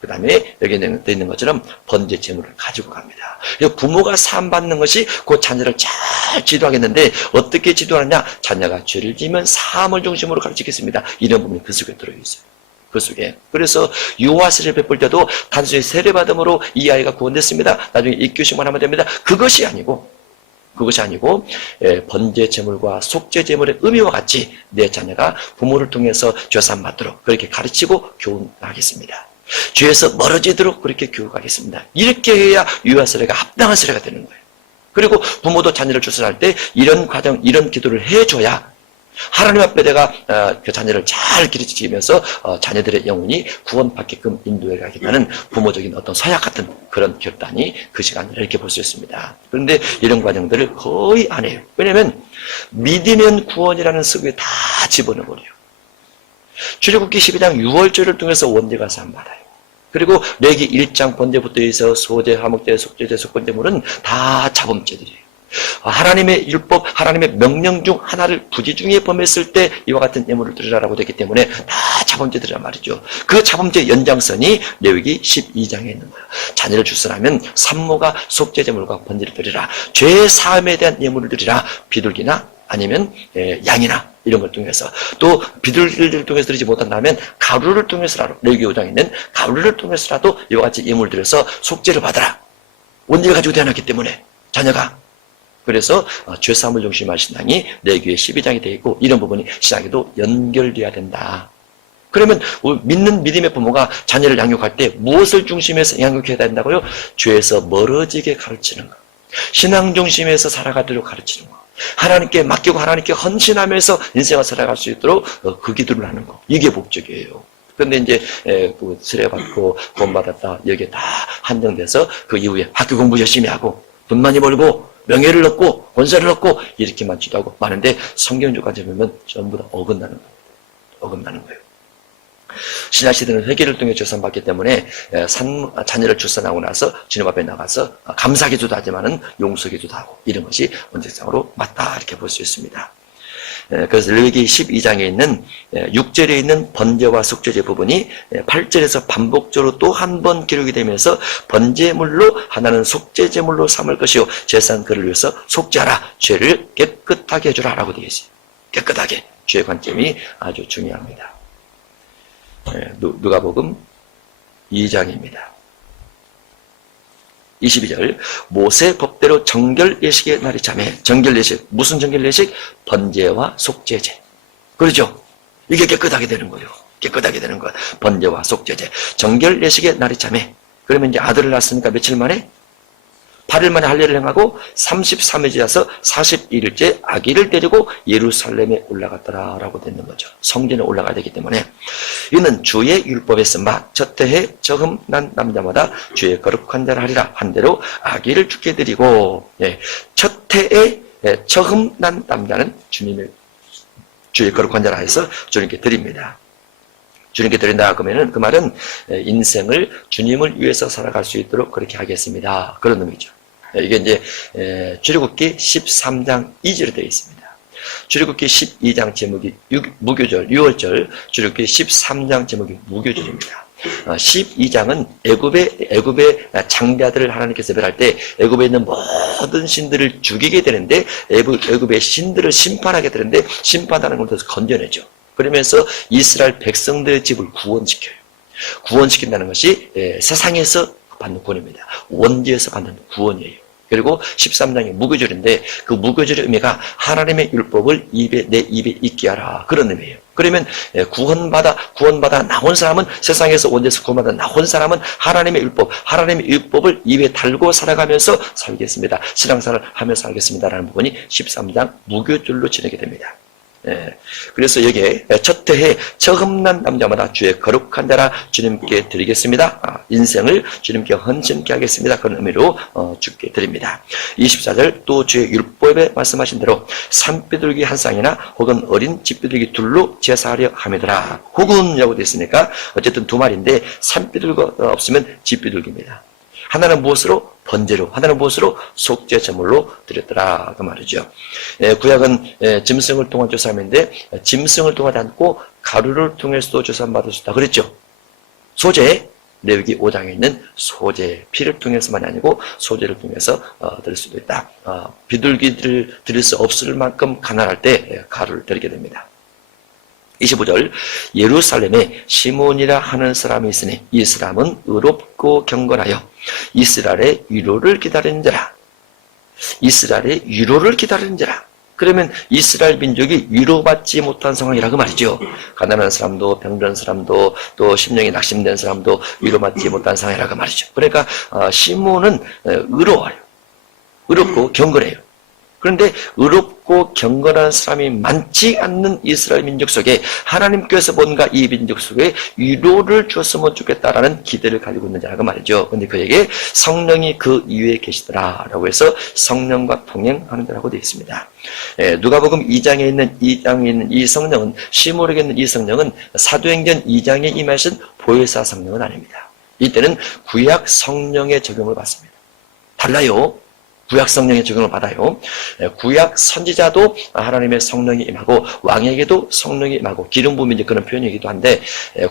그 다음에 여기 되어 있는 것처럼 번제 제물을 가지고 갑니다. 부모가 사함받는 것이 그 자녀를 잘 지도하겠는데 어떻게 지도하느냐? 자녀가 죄를 지으면 사함을 중심으로 가르치겠습니다. 이런 부분이 그 속에 들어있어요. 그 속에. 그래서 유아 세례를 베풀 때도 단순히 세례받음으로 이 아이가 구원됐습니다. 나중에 입교식만 하면 됩니다. 그것이 아니고 번제 제물과 속죄 제물의 의미와 같이 내 자녀가 부모를 통해서 죄사함 받도록 그렇게 가르치고 교훈하겠습니다. 죄에서 멀어지도록 그렇게 교육하겠습니다. 이렇게 해야 유아 세례가 합당한 세례가 되는 거예요. 그리고 부모도 자녀를 출산할 때 이런 과정, 이런 기도를 해줘야 하나님 앞에 내가 그 자녀를 잘 기르치면서 자녀들의 영혼이 구원받게끔 인도해 가겠다는 부모적인 어떤 서약 같은 그런 결단이 그 시간을 이렇게 볼 수 있습니다. 그런데 이런 과정들을 거의 안 해요. 왜냐하면 믿으면 구원이라는 습관에 다 집어넣어버려요. 출애굽기 12장 6월절을 통해서 원죄가 사함받아요. 그리고 레기 1장 번제부터 해서 소제, 화목제, 속죄제, 속건제물은 다 자범죄들이에요. 하나님의 율법, 하나님의 명령 중 하나를 부지중에 범했을 때 이와 같은 예물을 드리라라고 되기 때문에 다 자범죄들이란 말이죠. 그 자범죄 연장선이 레위기 12장에 있는 거예요. 자녀를 출산하면 산모가 속죄제물과 번제를 드리라. 죄 사함에 대한 예물을 드리라. 비둘기나 아니면 양이나 이런 걸 통해서 또 비둘기를 통해서 드리지 못한다면 가루를 통해서라도 레위기 5장에 있는 가루를 통해서라도 이와 같이 예물을 드려서 속죄를 받아라. 원죄를 가지고 태어났기 때문에 자녀가 그래서 죄사함을 중심으로 한 신앙이 레위기 12장이 되어 있고 이런 부분이 신앙에도 연결돼야 된다. 그러면 믿는 믿음의 부모가 자녀를 양육할 때 무엇을 중심에서 양육해야 된다고요? 죄에서 멀어지게 가르치는 것. 신앙 중심에서 살아가도록 가르치는 것. 하나님께 맡기고 하나님께 헌신하면서 인생을 살아갈 수 있도록 그 기도를 하는 것. 이게 목적이에요. 그런데 이제 세례받고 구원받았다 여기에 다 한정돼서 그 이후에 학교 공부 열심히 하고 돈 많이 벌고 명예를 얻고 권세를 얻고 이렇게만 기도하고 많은데 성경적까지 보면 전부 다 어긋나는 거예요. 어긋나는 거예요. 신약시대는 회개를 통해 출산받기 때문에 자녀를 출산하고 나서 주님 앞에 나가서 감사기도도 하지만은 용서기도도 하고 이런 것이 원칙상으로 맞다 이렇게 볼 수 있습니다. 그래서 레위기 12장에 있는 6절에 있는 번제와 속죄제 부분이 8절에서 반복적으로 또 한 번 기록이 되면서 번제물로 하나는 속죄제물로 삼을 것이요 제사는 그를 위해서 속죄하라 죄를 깨끗하게 해주라 라고 되어 있어요. 깨끗하게 죄의 관점이 아주 중요합니다. 누가복음 2장입니다. 22절 모세 법대로 정결 예식의 날이 참에 정결 예식 무슨 정결 예식? 번제와 속죄제. 그렇죠? 이게 깨끗하게 되는 거예요. 깨끗하게 되는 것. 번제와 속죄제. 정결 예식의 날이 참에 그러면 이제 아들을 낳았으니까 며칠 만에 8일 만에 할례를 행하고 33일째 지나서 41일째 아기를 데리고 예루살렘에 올라갔더라라고 되는 거죠. 성전에 올라가야 되기 때문에 이는 주의 율법에 쓴 바 첫 해에 처음 난 남자마다 주의 거룩한 자를 하리라 한 대로 아기를 죽게 드리고 첫 해에 처음 난 남자는 주님의 주의 거룩한 자라 해서 주님께 드립니다. 주님께 드린다 그러면은 그 말은 인생을 주님을 위해서 살아갈 수 있도록 그렇게 하겠습니다. 그런 의미죠. 이게 이제 출애굽기 13장 2절에 되어 있습니다. 출애굽기 12장 제목이 무교절, 6월절, 출애굽기 13장 제목이 무교절입니다. 12장은 애굽의 장자들을 하나님께서 멸할 때 애굽에 있는 모든 신들을 죽이게 되는데 애굽의 신들을 심판하게 되는데 심판하는 것에서 건져내죠. 그러면서 이스라엘 백성들의 집을 구원시켜요. 구원시킨다는 것이 세상에서 받는 구원입니다. 원죄에서 받는 구원이에요. 그리고 13장이 무교절인데 그 무교절의 의미가 하나님의 율법을 내 입에 있게 하라. 그런 의미예요. 그러면 구원받아 나온 사람은 세상에서 원죄에서 구원받아 나온 사람은 하나님의 율법을 입에 달고 살아가면서 살겠습니다. 신앙생활을 하면서 살겠습니다라는 부분이 13장 무교절로 지내게 됩니다. 그래서 여기에 첫 해에 처음 난 남자마다 주의 거룩한 자라 주님께 드리겠습니다. 인생을 주님께 헌신케 하겠습니다. 그런 의미로 주께 드립니다. 24절 또 주의 율법에 말씀하신 대로 산비둘기 한 쌍이나 혹은 어린 집비둘기 둘로 제사하려 함이더라. 혹은이라고 되어 있으니까 어쨌든 두 말인데 산비둘기가 없으면 집비둘기입니다. 하나는 무엇으로? 번제로, 하나는 무엇으로? 속죄 제물로 드렸더라 그 말이죠. 구약은 짐승을 통한 조사함인데 짐승을 통하지 않고 가루를 통해서도 조사받을 수 있다 그랬죠. 소제, 레위기 5장에 있는 소제, 피를 통해서만이 아니고 소제를 통해서 드릴 수도 있다. 비둘기를 드릴 수 없을 만큼 가난할 때 가루를 드리게 됩니다. 25절 예루살렘에 시몬이라 하는 사람이 있으니 이 사람은 의롭고 경건하여 이스라엘의 위로를 기다리는 자라. 이스라엘의 위로를 기다리는 자라. 그러면 이스라엘 민족이 위로받지 못한 상황이라고 말이죠. 가난한 사람도 병든 사람도 또 심령이 낙심된 사람도 위로받지 못한 상황이라고 말이죠. 그러니까 시몬은 의로워요. 의롭고 경건해요. 그런데 의롭고 경건한 사람이 많지 않는 이스라엘 민족 속에 하나님께서 뭔가 이 민족 속에 위로를 주었으면 좋겠다라는 기대를 가지고 있는 자라고 말이죠. 그런데 그에게 성령이 그 이유에 계시더라라고 해서 성령과 동행하는 자라고 되어 있습니다. 누가복음 2장에 있는 이 성령은 시몬에게 있는 이 성령은 사도행전 2장에 임하신 보혜사 성령은 아닙니다. 이때는 구약 성령의 적용을 받습니다. 달라요. 구약 성령의 적용을 받아요. 구약 선지자도 하나님의 성령이 임하고 왕에게도 성령이 임하고 기름 부음이 이제 그런 표현이기도 한데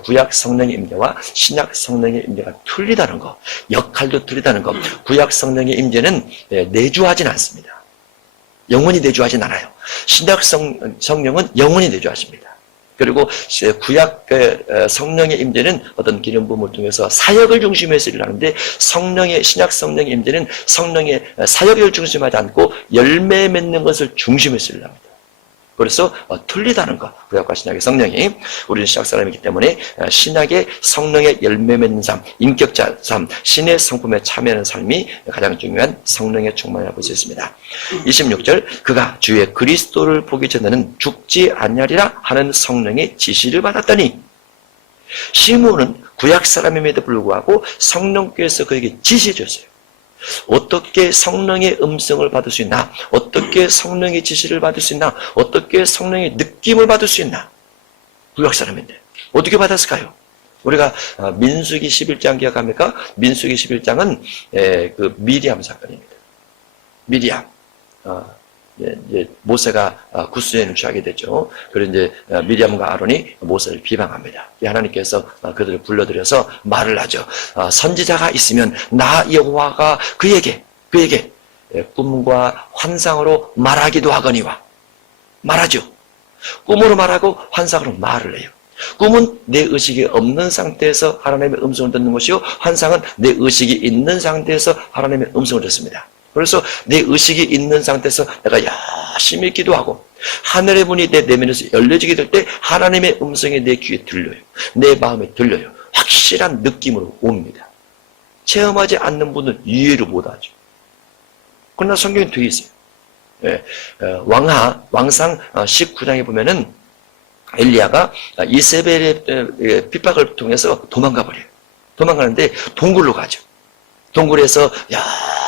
구약 성령의 임재와 신약 성령의 임재가 틀리다는 거, 역할도 틀리다는 거. 구약 성령의 임재는 내주하진 않습니다. 영원히 내주하진 않아요. 신약 성령은 영원히 내주하십니다. 그리고 구약 성령의 임재는 어떤 기름 부음을 통해서 사역을 중심해서 일을 하는데 신약 성령의 임재는 성령의 사역을 중심하지 않고 열매 맺는 것을 중심해서 일을 합니다. 그래서 틀리다는 것. 구약과 신약의 성령이 우리는 신약 사람이기 때문에 신약의 성령의 열매 맺는 삶, 인격자 삶, 신의 성품에 참여하는 삶이 가장 중요한 성령의 충만이라고 볼 수 있습니다. 26절 그가 주의 그리스도를 보기 전에는 죽지 아니하리라 하는 성령의 지시를 받았더니 시몬은 구약 사람임에도 불구하고 성령께서 그에게 지시해 줬어요. 어떻게 성령의 음성을 받을 수 있나? 어떻게 성령의 지시를 받을 수 있나? 어떻게 성령의 느낌을 받을 수 있나? 구약 사람인데 어떻게 받았을까요? 우리가 민수기 11장 기억합니까? 민수기 11장은 그 미리암 사건입니다. 미리암. 이제 모세가 구스연을 취하게 되죠. 그리고 이제 미리암과 아론이 모세를 비방합니다. 하나님께서 그들을 불러들여서 말을 하죠. 선지자가 있으면 나 여호와가 그에게 꿈과 환상으로 말하기도 하거니와 말하죠. 꿈으로 말하고 환상으로 말을 해요. 꿈은 내 의식이 없는 상태에서 하나님의 음성을 듣는 것이요 환상은 내 의식이 있는 상태에서 하나님의 음성을 듣습니다. 그래서 내 의식이 있는 상태에서 내가 열심히 기도하고 하늘의 문이 내 내면에서 열려지게 될 때 하나님의 음성이 내 귀에 들려요. 내 마음에 들려요. 확실한 느낌으로 옵니다. 체험하지 않는 분은 이해를 못하죠. 그러나 성경에 되어 있어요. 왕상 19장에 보면은 엘리야가 이세벨의 핍박을 통해서 도망가 버려요. 도망가는데 동굴로 가죠. 동굴에서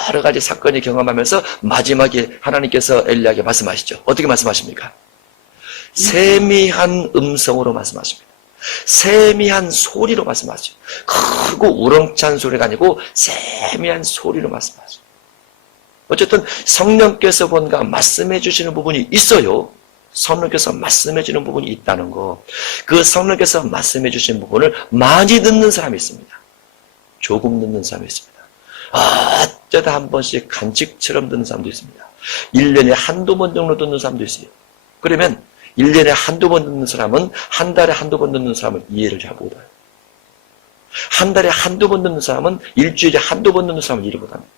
여러 가지 사건을 경험하면서 마지막에 하나님께서 엘리야에게 말씀하시죠. 어떻게 말씀하십니까? 세미한 음성으로 말씀하십니다. 세미한 소리로 말씀하시죠. 크고 우렁찬 소리가 아니고 세미한 소리로 말씀하시죠. 어쨌든 성령께서 뭔가 말씀해 주시는 부분이 있어요. 성령께서 말씀해 주는 부분이 있다는 거. 그 성령께서 말씀해 주시는 부분을 많이 듣는 사람이 있습니다. 조금 듣는 사람이 있습니다. 어쩌다 한 번씩 간직처럼 듣는 사람도 있습니다. 1년에 한두 번 정도 듣는 사람도 있어요. 그러면 1년에 한두 번 듣는 사람은 한 달에 한두 번 듣는 사람은 이해를 잘 못해요. 한 달에 한두 번 듣는 사람은 일주일에 한두 번 듣는 사람은 이해를 못합니다.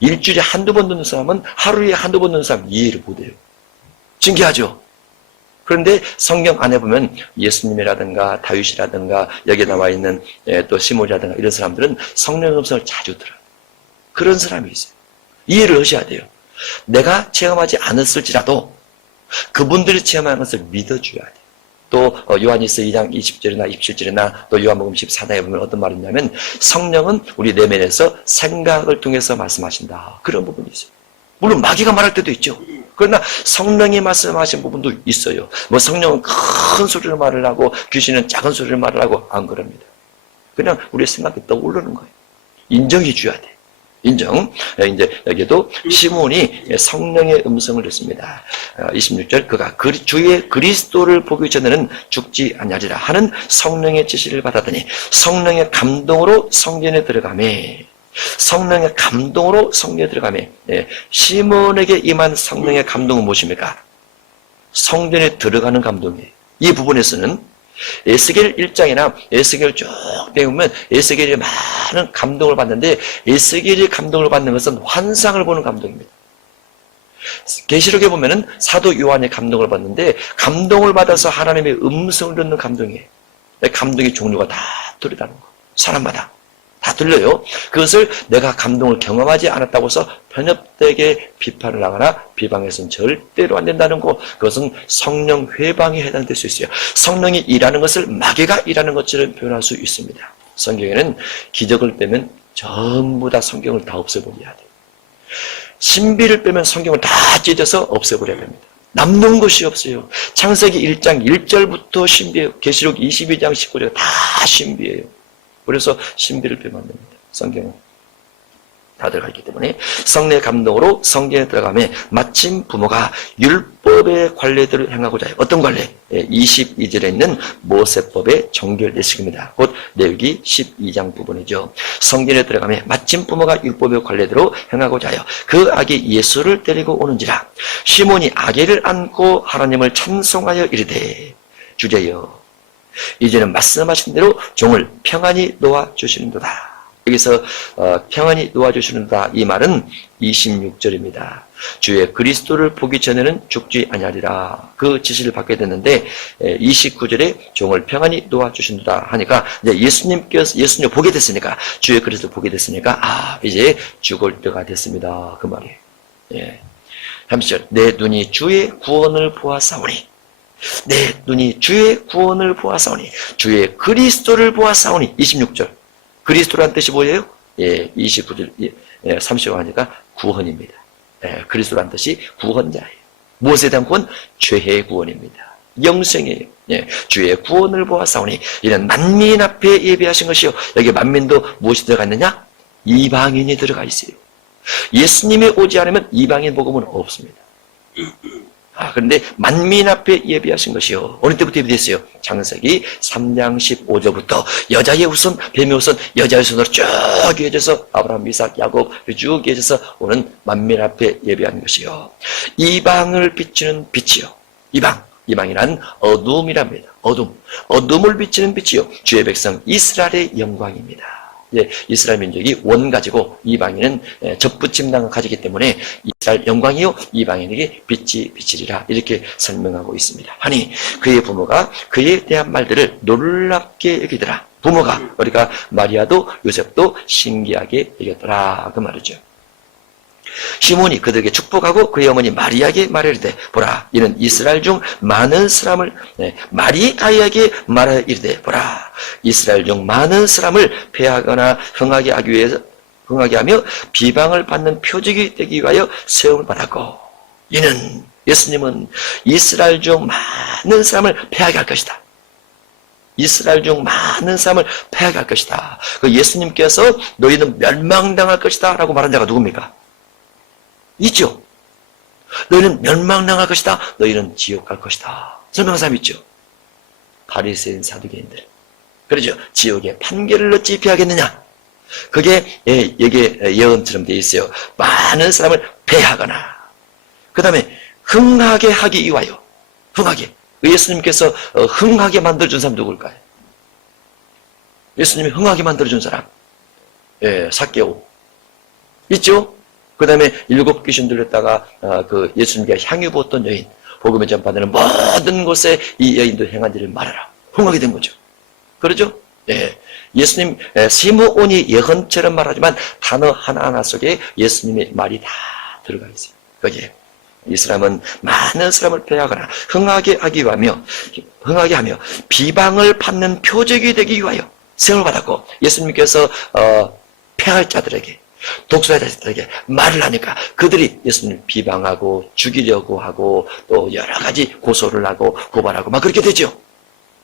일주일에 한두 번 듣는 사람은 하루에 한두 번 듣는 사람은 이해를 못해요. 신기하죠? 그런데 성경 안에 보면 예수님이라든가 다윗이라든가 여기에 나와 있는 또 시몬이라든가 이런 사람들은 성령의 음성을 자주 들어요. 그런 사람이 있어요. 이해를 하셔야 돼요. 내가 체험하지 않았을지라도 그분들이 체험하는 것을 믿어줘야 돼. 또 요한일서 2장 20절이나 27절이나 또 요한복음 14장에 보면 어떤 말이 있냐면 성령은 우리 내면에서 생각을 통해서 말씀하신다. 그런 부분이 있어요. 물론 마귀가 말할 때도 있죠. 그러나 성령이 말씀하신 부분도 있어요. 뭐 성령은 큰 소리로 말을 하고 귀신은 작은 소리로 말을 하고 안 그럽니다. 그냥 우리의 생각이 떠오르는 거예요. 인정해 줘야 돼. 인정. 이제 여기도 시몬이 성령의 음성을 듣습니다. 26절 그가 주의 그리스도를 보기 전에는 죽지 아니하리라 하는 성령의 지시를 받았더니 성령의 감동으로 성전에 들어가매 성령의 감동으로 성전에 들어가매 시몬에게 임한 성령의 감동은 무엇입니까? 성전에 들어가는 감동이에요. 이 부분에서는 에스겔 1장이나 에스겔 쭉 배우면 에스겔이 많은 감동을 받는데 에스겔이 감동을 받는 것은 환상을 보는 감동입니다. 계시록에 보면은 사도 요한의 감동을 받는데 감동을 받아서 하나님의 음성을 듣는 감동이에요. 감동의 종류가 다 다르다는 거. 사람마다 다 들려요. 그것을 내가 감동을 경험하지 않았다고 해서 편협되게 비판을 하거나 비방해서는 절대로 안 된다는 거. 그것은 성령 회방에 해당될 수 있어요. 성령이 일하는 것을 마귀가 일하는 것처럼 표현할 수 있습니다. 성경에는 기적을 빼면 전부 다 성경을 다 없애버려야 돼요. 신비를 빼면 성경을 다 찢어서 없애버려야 됩니다. 남는 것이 없어요. 창세기 1장 1절부터 신비예요. 계시록 22장 19절 다 신비예요. 그래서 신비를 빼면 안 됩니다. 성경은 다 들어가 있기 때문에 성령의 감동으로 성전에 들어가면 마침 부모가 율법의 관례들을 행하고자 해요. 어떤 관례? 22절에 있는 모세법의 정결 예식입니다. 곧 레위기 12장 부분이죠. 성전에 들어가면 마침 부모가 율법의 관례대로 행하고자 하여 그 아기 예수를 데리고 오는지라 시몬이 아기를 안고 하나님을 찬송하여 이르되 주제여 이제는 말씀하신 대로 종을 평안히 놓아주시는도다. 여기서 평안히 놓아주시는도다 이 말은 26절입니다. 주의 그리스도를 보기 전에는 죽지 아니하리라 그 지시를 받게 됐는데 29절에 종을 평안히 놓아주신다 하니까 이제 예수님 보게 됐으니까 주의 그리스도 보게 됐으니까 이제 죽을 때가 됐습니다 그 말이에요. 예. 30절 내 눈이 주의 구원을 보았사오니 내 눈이 주의 구원을 보았사오니 주의 그리스도를 보았사오니 26절 그리스도란 뜻이 뭐예요? 예, 29절 30절 하니까 구원입니다. 예, 그리스도란 뜻이 구원자예요. 무엇에 대한 구원? 죄의 구원입니다. 영생이에요. 예, 주의 구원을 보았사오니 이는 만민 앞에 예비하신 것이요. 여기 만민도 무엇이 들어가 있느냐? 이방인이 들어가 있어요. 예수님이 오지 않으면 이방인 복음은 없습니다. 그런데 만민 앞에 예비하신 것이요. 어느 때부터 예비됐어요? 창세기 3장 15절부터 여자의 후손, 뱀의 후손, 여자의 후손으로 쭉 이어져서 아브라함, 이삭, 야곱 쭉 이어져서 오는 만민 앞에 예비한 것이요. 이방을 비추는 빛이요. 이방이란 어둠이랍니다. 어둠을 비추는 빛이요. 주의 백성 이스라엘의 영광입니다. 이스라엘 민족이 원 가지고 이방인은 접붙임당을 가지기 때문에 이스라엘 영광이요 이방인에게 빛이 비치리라 이렇게 설명하고 있습니다. 아니 그의 부모가 그에 대한 말들을 놀랍게 여기더라. 부모가 우리가 마리아도 요셉도 신기하게 여겼더라 그 말이죠. 시몬이 그들에게 축복하고 그의 어머니 마리아에게 말하되 보라 이는 이스라엘 중 많은 사람을 마리아에게 말하여 이르되 보라 이스라엘 중 많은 사람을 패하거나 흥하게 하기 위해서 흥하게 하며 비방을 받는 표적이 되기 위하여 세움을 받았고 이는 예수님은 이스라엘 중 많은 사람을 패하게 할 것이다. 이스라엘 중 많은 사람을 패하게 할 것이다. 그 예수님께서 너희는 멸망당할 것이다 라고 말한 자가 누굽니까? 있죠. 너희는 멸망당할 것이다. 너희는 지옥 갈 것이다. 설명한 사람 있죠. 바리새인 사두개인들. 그러죠. 지옥에 판결을 어찌 피하겠느냐. 그게 여기에 예언처럼 되어 있어요. 많은 사람을 배하거나 그 다음에 흥하게 하기 위하여 흥하게. 예수님께서 흥하게 만들어준 사람 누굴까요? 예수님이 흥하게 만들어준 사람. 삭개오. 있죠? 그 다음에 7 귀신 들렸다가 그 예수님께 향유 부었던 여인, 복음의 전파되는 모든 곳에 이 여인도 행한 일을 말하라. 흥하게 된 거죠. 그러죠? 예수님 시므온이 예언처럼 말하지만 단어 하나하나 속에 예수님의 말이 다 들어가 있어요. 거기에 이 사람은 많은 사람을 패하거나 흥하게 하며 비방을 받는 표적이 되기 위하여 세움을 받았고, 예수님께서 패할 자들에게, 독소의 자들에게 말을 하니까 그들이 예수님 비방하고 죽이려고 하고 또 여러 가지 고소를 하고 고발하고 막 그렇게 되죠.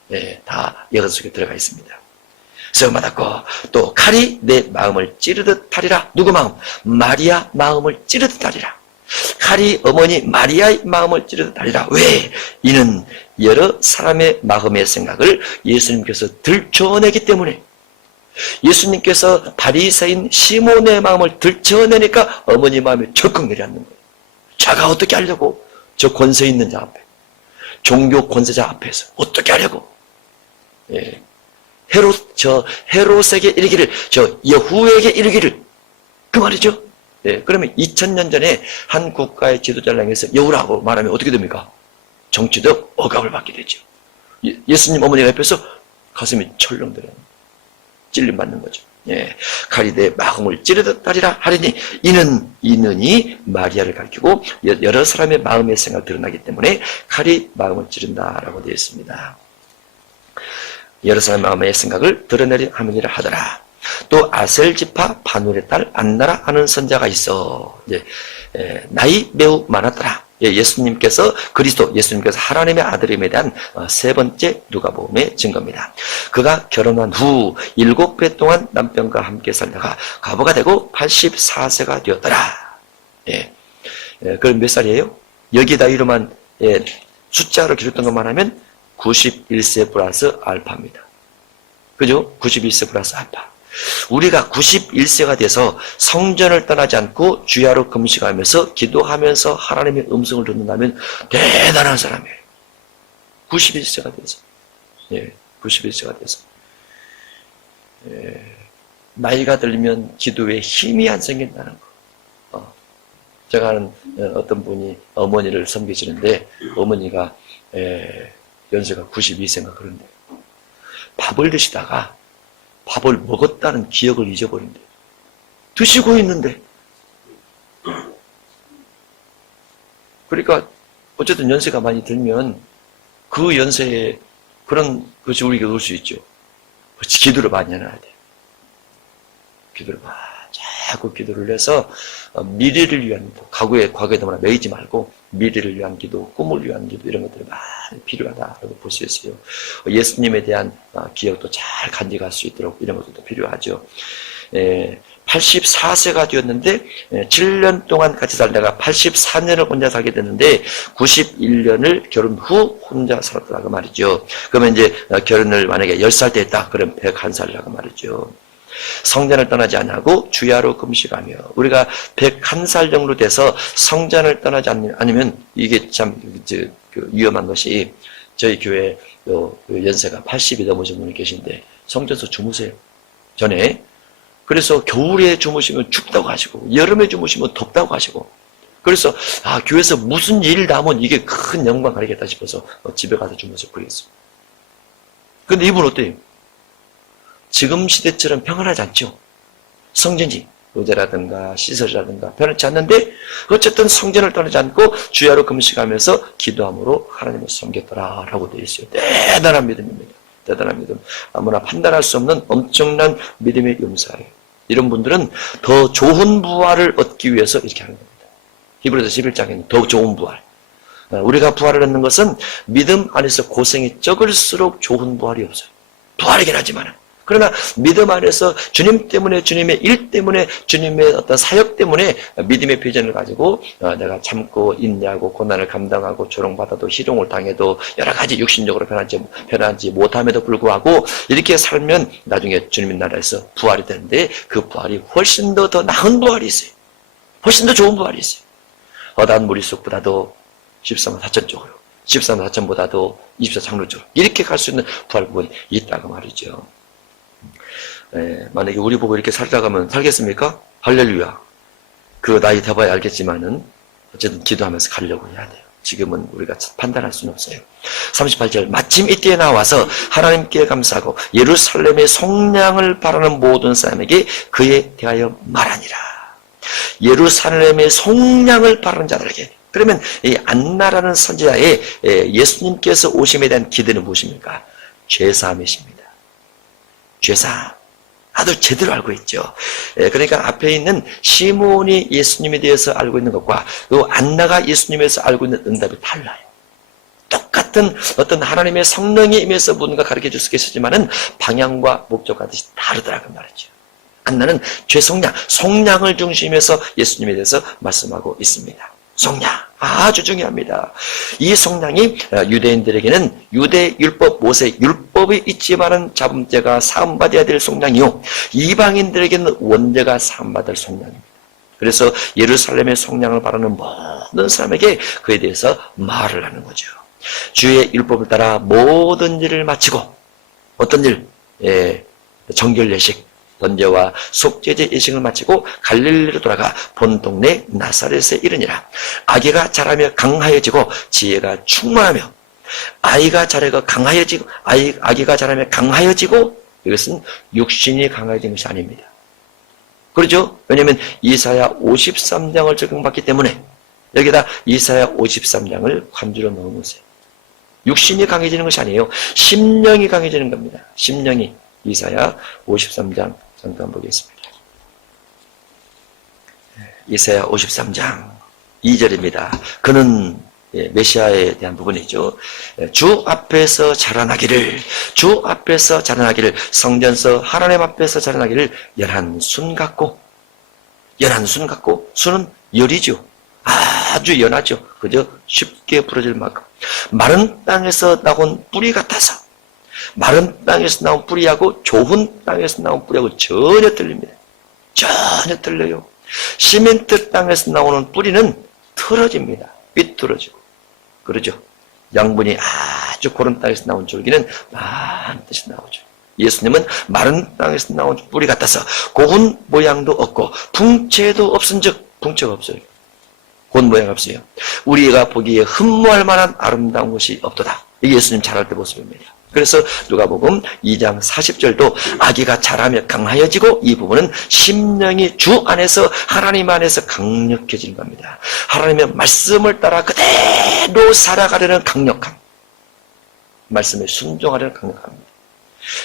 네, 다 역사 속에 들어가 있습니다. 세움 받았고, 또 칼이 내 마음을 찌르듯 하리라. 누구 마음? 마리아 마음을 찌르듯 하리라. 칼이 어머니 마리아의 마음을 찌르듯 하리라. 왜? 이는 여러 사람의 마음의 생각을 예수님께서 들춰내기 때문에, 예수님께서 바리새인 시몬의 마음을 들춰내니까 어머니 마음이 적극 내려앉는 거예요. 자가 어떻게 하려고? 저 권세 있는 자 앞에, 종교 권세자 앞에서 어떻게 하려고? 예. 헤롯에게 이르기를, 저 여후에게 이르기를, 그 말이죠. 예. 그러면 2000년 전에 한 국가의 지도자를 향해서 여우라고 말하면 어떻게 됩니까? 정치적 억압을 받게 되죠. 예수님 어머니가 옆에서 가슴이 철렁들어요. 찔림받는 거죠. 예. 칼이 내 마음을 찌르듯 하리라 하리니, 이는이 마리아를 가리키고 여러 사람의 마음의 생각을 드러나기 때문에 칼이 마음을 찌른다라고 되어 있습니다. 여러 사람의 마음의 생각을 드러내려 함이라 하더라. 또 아셀지파 바누엘의 딸 안나라 하는 선자가 있어. 나이 매우 많았더라. 예수님께서 예수님께서 하나님의 아들임에 대한 세 번째 누가복음의 증거입니다. 그가 결혼한 후 7배 동안 남편과 함께 살다가 과부가 되고 84세가 되었더라. 그럼 몇 살이에요? 여기다 이름만 숫자로 기록된 것만 하면 91세 플러스 알파입니다. 그죠? 91세 플러스 알파. 우리가 91세가 돼서 성전을 떠나지 않고 주야로 금식하면서 기도하면서 하나님의 음성을 듣는다면 대단한 사람이에요. 91세가 돼서. 91세가 돼서. 나이가 들면 기도에 힘이 안 생긴다는 거. 제가 아는 어떤 분이 어머니를 섬기시는데, 어머니가 연세가 92세인가 그런데, 밥을 드시다가 밥을 먹었다는 기억을 잊어버린대. 드시고 있는데. 그러니까 어쨌든 연세가 많이 들면 그 연세에 그런 것이 우리가 올 수 있죠. 기도를 많이 해놔야 돼요. 자꾸 기도를 해서 미래를 위한 기도, 과거에 너무나 매이지 말고 미래를 위한 기도, 꿈을 위한 기도, 이런 것들이 많이 필요하다라고 볼 수 있어요. 예수님에 대한 기억도 잘 간직할 수 있도록 이런 것들도 필요하죠. 84세가 되었는데 7년 동안 같이 살다가 84년을 혼자 살게 됐는데 91년을 결혼 후 혼자 살았다고 말이죠. 그러면 이제 결혼을 만약에 10살 때 했다, 그럼 101살이라고 말이죠. 성전을 떠나지 않고 주야로 금식하며, 우리가 101살 정도 돼서 성전을 떠나지 않으면 이게 참 위험한 것이, 저희 교회 연세가 80이 넘으신 분이 계신데 성전에서 주무세요. 전에. 그래서 겨울에 주무시면 춥다고 하시고 여름에 주무시면 덥다고 하시고, 그래서 교회에서 무슨 일 나면 이게 큰 영광 가리겠다 싶어서 집에 가서 주무세요. 그러겠어요. 근데 이분 어때요? 지금 시대처럼 평안하지 않죠. 성전이 의자라든가 시설이라든가 편하지 않는데 어쨌든 성전을 떠나지 않고 주야로 금식하면서 기도함으로 하나님을 섬겼더라라고 되어 있어요. 대단한 믿음입니다. 대단한 믿음. 아무나 판단할 수 없는 엄청난 믿음의 용사예요. 이런 분들은 더 좋은 부활을 얻기 위해서 이렇게 하는 겁니다. 히브리서 11장에는 더 좋은 부활. 우리가 부활을 얻는 것은 믿음 안에서 고생이 적을수록 좋은 부활이 없어요. 부활이긴 하지만, 그러나 믿음 안에서 주님 때문에, 주님의 일 때문에, 주님의 어떤 사역 때문에 믿음의 비전을 가지고 내가 참고 인내하고 고난을 감당하고 조롱받아도 희롱을 당해도 여러 가지 육신적으로 변하지 못함에도 불구하고 이렇게 살면 나중에 주님의 나라에서 부활이 되는데, 그 부활이 훨씬 더 나은 부활이 있어요. 훨씬 더 좋은 부활이 있어요. 허다한 무리속보다도 13만 4천 쪽으로, 13만 4천보다도 24장로 쪽으로 이렇게 갈 수 있는 부활 부분이 있다고 말이죠. 만약에 우리 보고 이렇게 살다가면 살겠습니까? 할렐루야. 그 나이 돼봐야 알겠지만은 어쨌든 기도하면서 가려고 해야 돼요. 지금은 우리가 판단할 수는 없어요. 38절, 마침 이때에 나와서 하나님께 감사하고 예루살렘의 속량을 바라는 모든 사람에게 그에 대하여 말하니라. 예루살렘의 속량을 바라는 자들에게, 그러면 이 안나라는 선지자의 예수님께서 오심에 대한 기대는 무엇입니까? 죄사함이십니다. 죄사함. 아주 제대로 알고 있죠. 그러니까 앞에 있는 시몬이 예수님에 대해서 알고 있는 것과 또 안나가 예수님에 대해서 알고 있는 응답이 달라요. 똑같은 어떤 하나님의 성령이 임해서 뭔가 가르쳐 줄 수 있겠지만은 방향과 목적과 뜻이 다르더라고 말이죠. 안나는 죄송량, 속량을 중심해서 예수님에 대해서 말씀하고 있습니다. 속량, 아주 중요합니다. 이 속량이 유대인들에게는 유대 율법, 모세 율법이 있지만은 잡음죄가 사함받아야 될 속량이요, 이방인들에게는 원죄가 사함받을 속량입니다. 그래서 예루살렘의 속량을 바라는 모든 사람에게 그에 대해서 말을 하는 거죠. 주의 율법을 따라 모든 일을 마치고, 어떤 일? 정결 예식, 번제와 속죄제 예식을 마치고 갈릴리로 돌아가 본 동네 나사렛에 이르니라. 아기가 자라며 강하여지고 지혜가 충만하며, 아기가 자라며 강하여지고, 이것은 육신이 강하여진 것이 아닙니다. 그렇죠? 왜냐하면 이사야 53장을 적용받기 때문에 여기다 이사야 53장을 관주로 넣어놓으세요. 육신이 강해지는 것이 아니에요. 심령이 강해지는 겁니다. 심령이. 이사야 53장 잠깐 보겠습니다. 이사야 53장 2절입니다. 그는 메시아에 대한 부분이죠. 주 앞에서 자라나기를, 주 앞에서 자라나기를, 성전서 하나님 앞에서 자라나기를 연한 순 같고, 순은 열이죠. 아주 연하죠. 그저 쉽게 부러질 만큼. 마른 땅에서 나온 뿌리 같아서, 마른 땅에서 나온 뿌리하고 좋은 땅에서 나온 뿌리하고 전혀 틀립니다. 전혀 틀려요. 시멘트 땅에서 나오는 뿌리는 틀어집니다. 삐뚤어지고. 그러죠. 양분이 아주 고른 땅에서 나온 줄기는 반드시 나오죠. 예수님은 마른 땅에서 나온 뿌리 같아서 고운 모양도 없고 풍채도 없은즉, 풍채가 없어요. 고운 모양 없어요. 우리가 보기에 흠모할 만한 아름다운 것이 없도다. 이게 예수님 자랄 때 모습입니다. 그래서 누가복음 2장 40절도 아기가 자라며 강하여지고, 이 부분은 심령이 주 안에서, 하나님 안에서 강력해지는 겁니다. 하나님의 말씀을 따라 그대로 살아가려는 강력함, 말씀에 순종하려는 강력함입니다.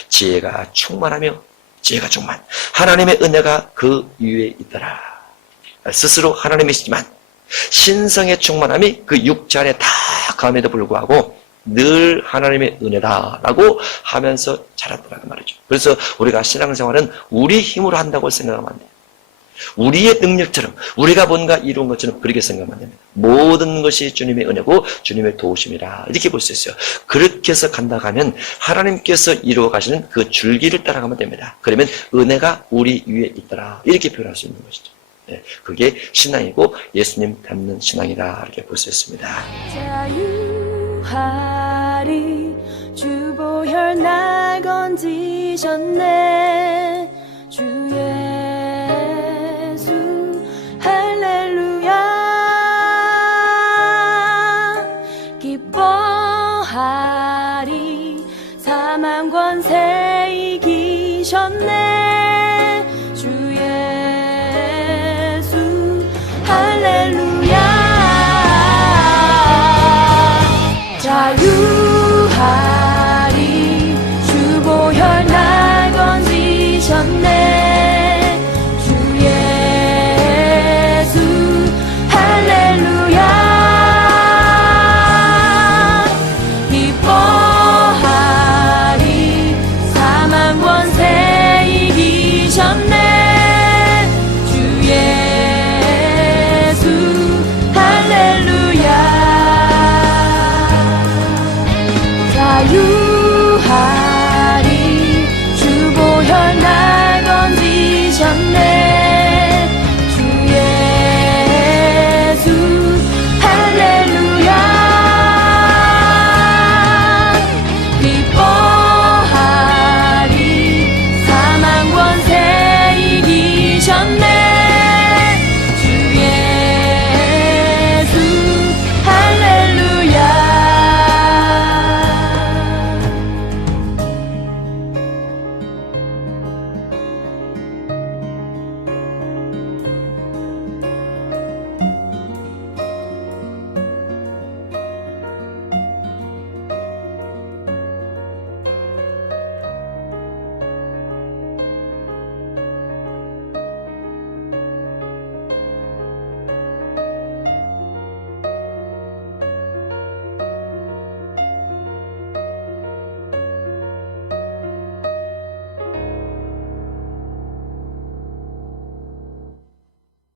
지혜가 충만하며, 지혜가 충만, 하나님의 은혜가 그 위에 있더라. 스스로 하나님이시지만 신성의 충만함이 그 육체 안에 다 감에도 불구하고 늘 하나님의 은혜다라고 하면서 자랐더라고 말이죠. 그래서 우리가 신앙생활은 우리 힘으로 한다고 생각하면 안 돼요. 우리의 능력처럼, 우리가 뭔가 이룬 것처럼 그렇게 생각하면 안 됩니다. 모든 것이 주님의 은혜고 주님의 도우심이라, 이렇게 볼 수 있어요. 그렇게 해서 간다고 하면 하나님께서 이루어 가시는 그 줄기를 따라가면 됩니다. 그러면 은혜가 우리 위에 있더라, 이렇게 표현할 수 있는 것이죠. 그게 신앙이고 예수님 닮는 신앙이라, 이렇게 볼 수 있습니다. 자유하리 주 보혈 날 건지셨네.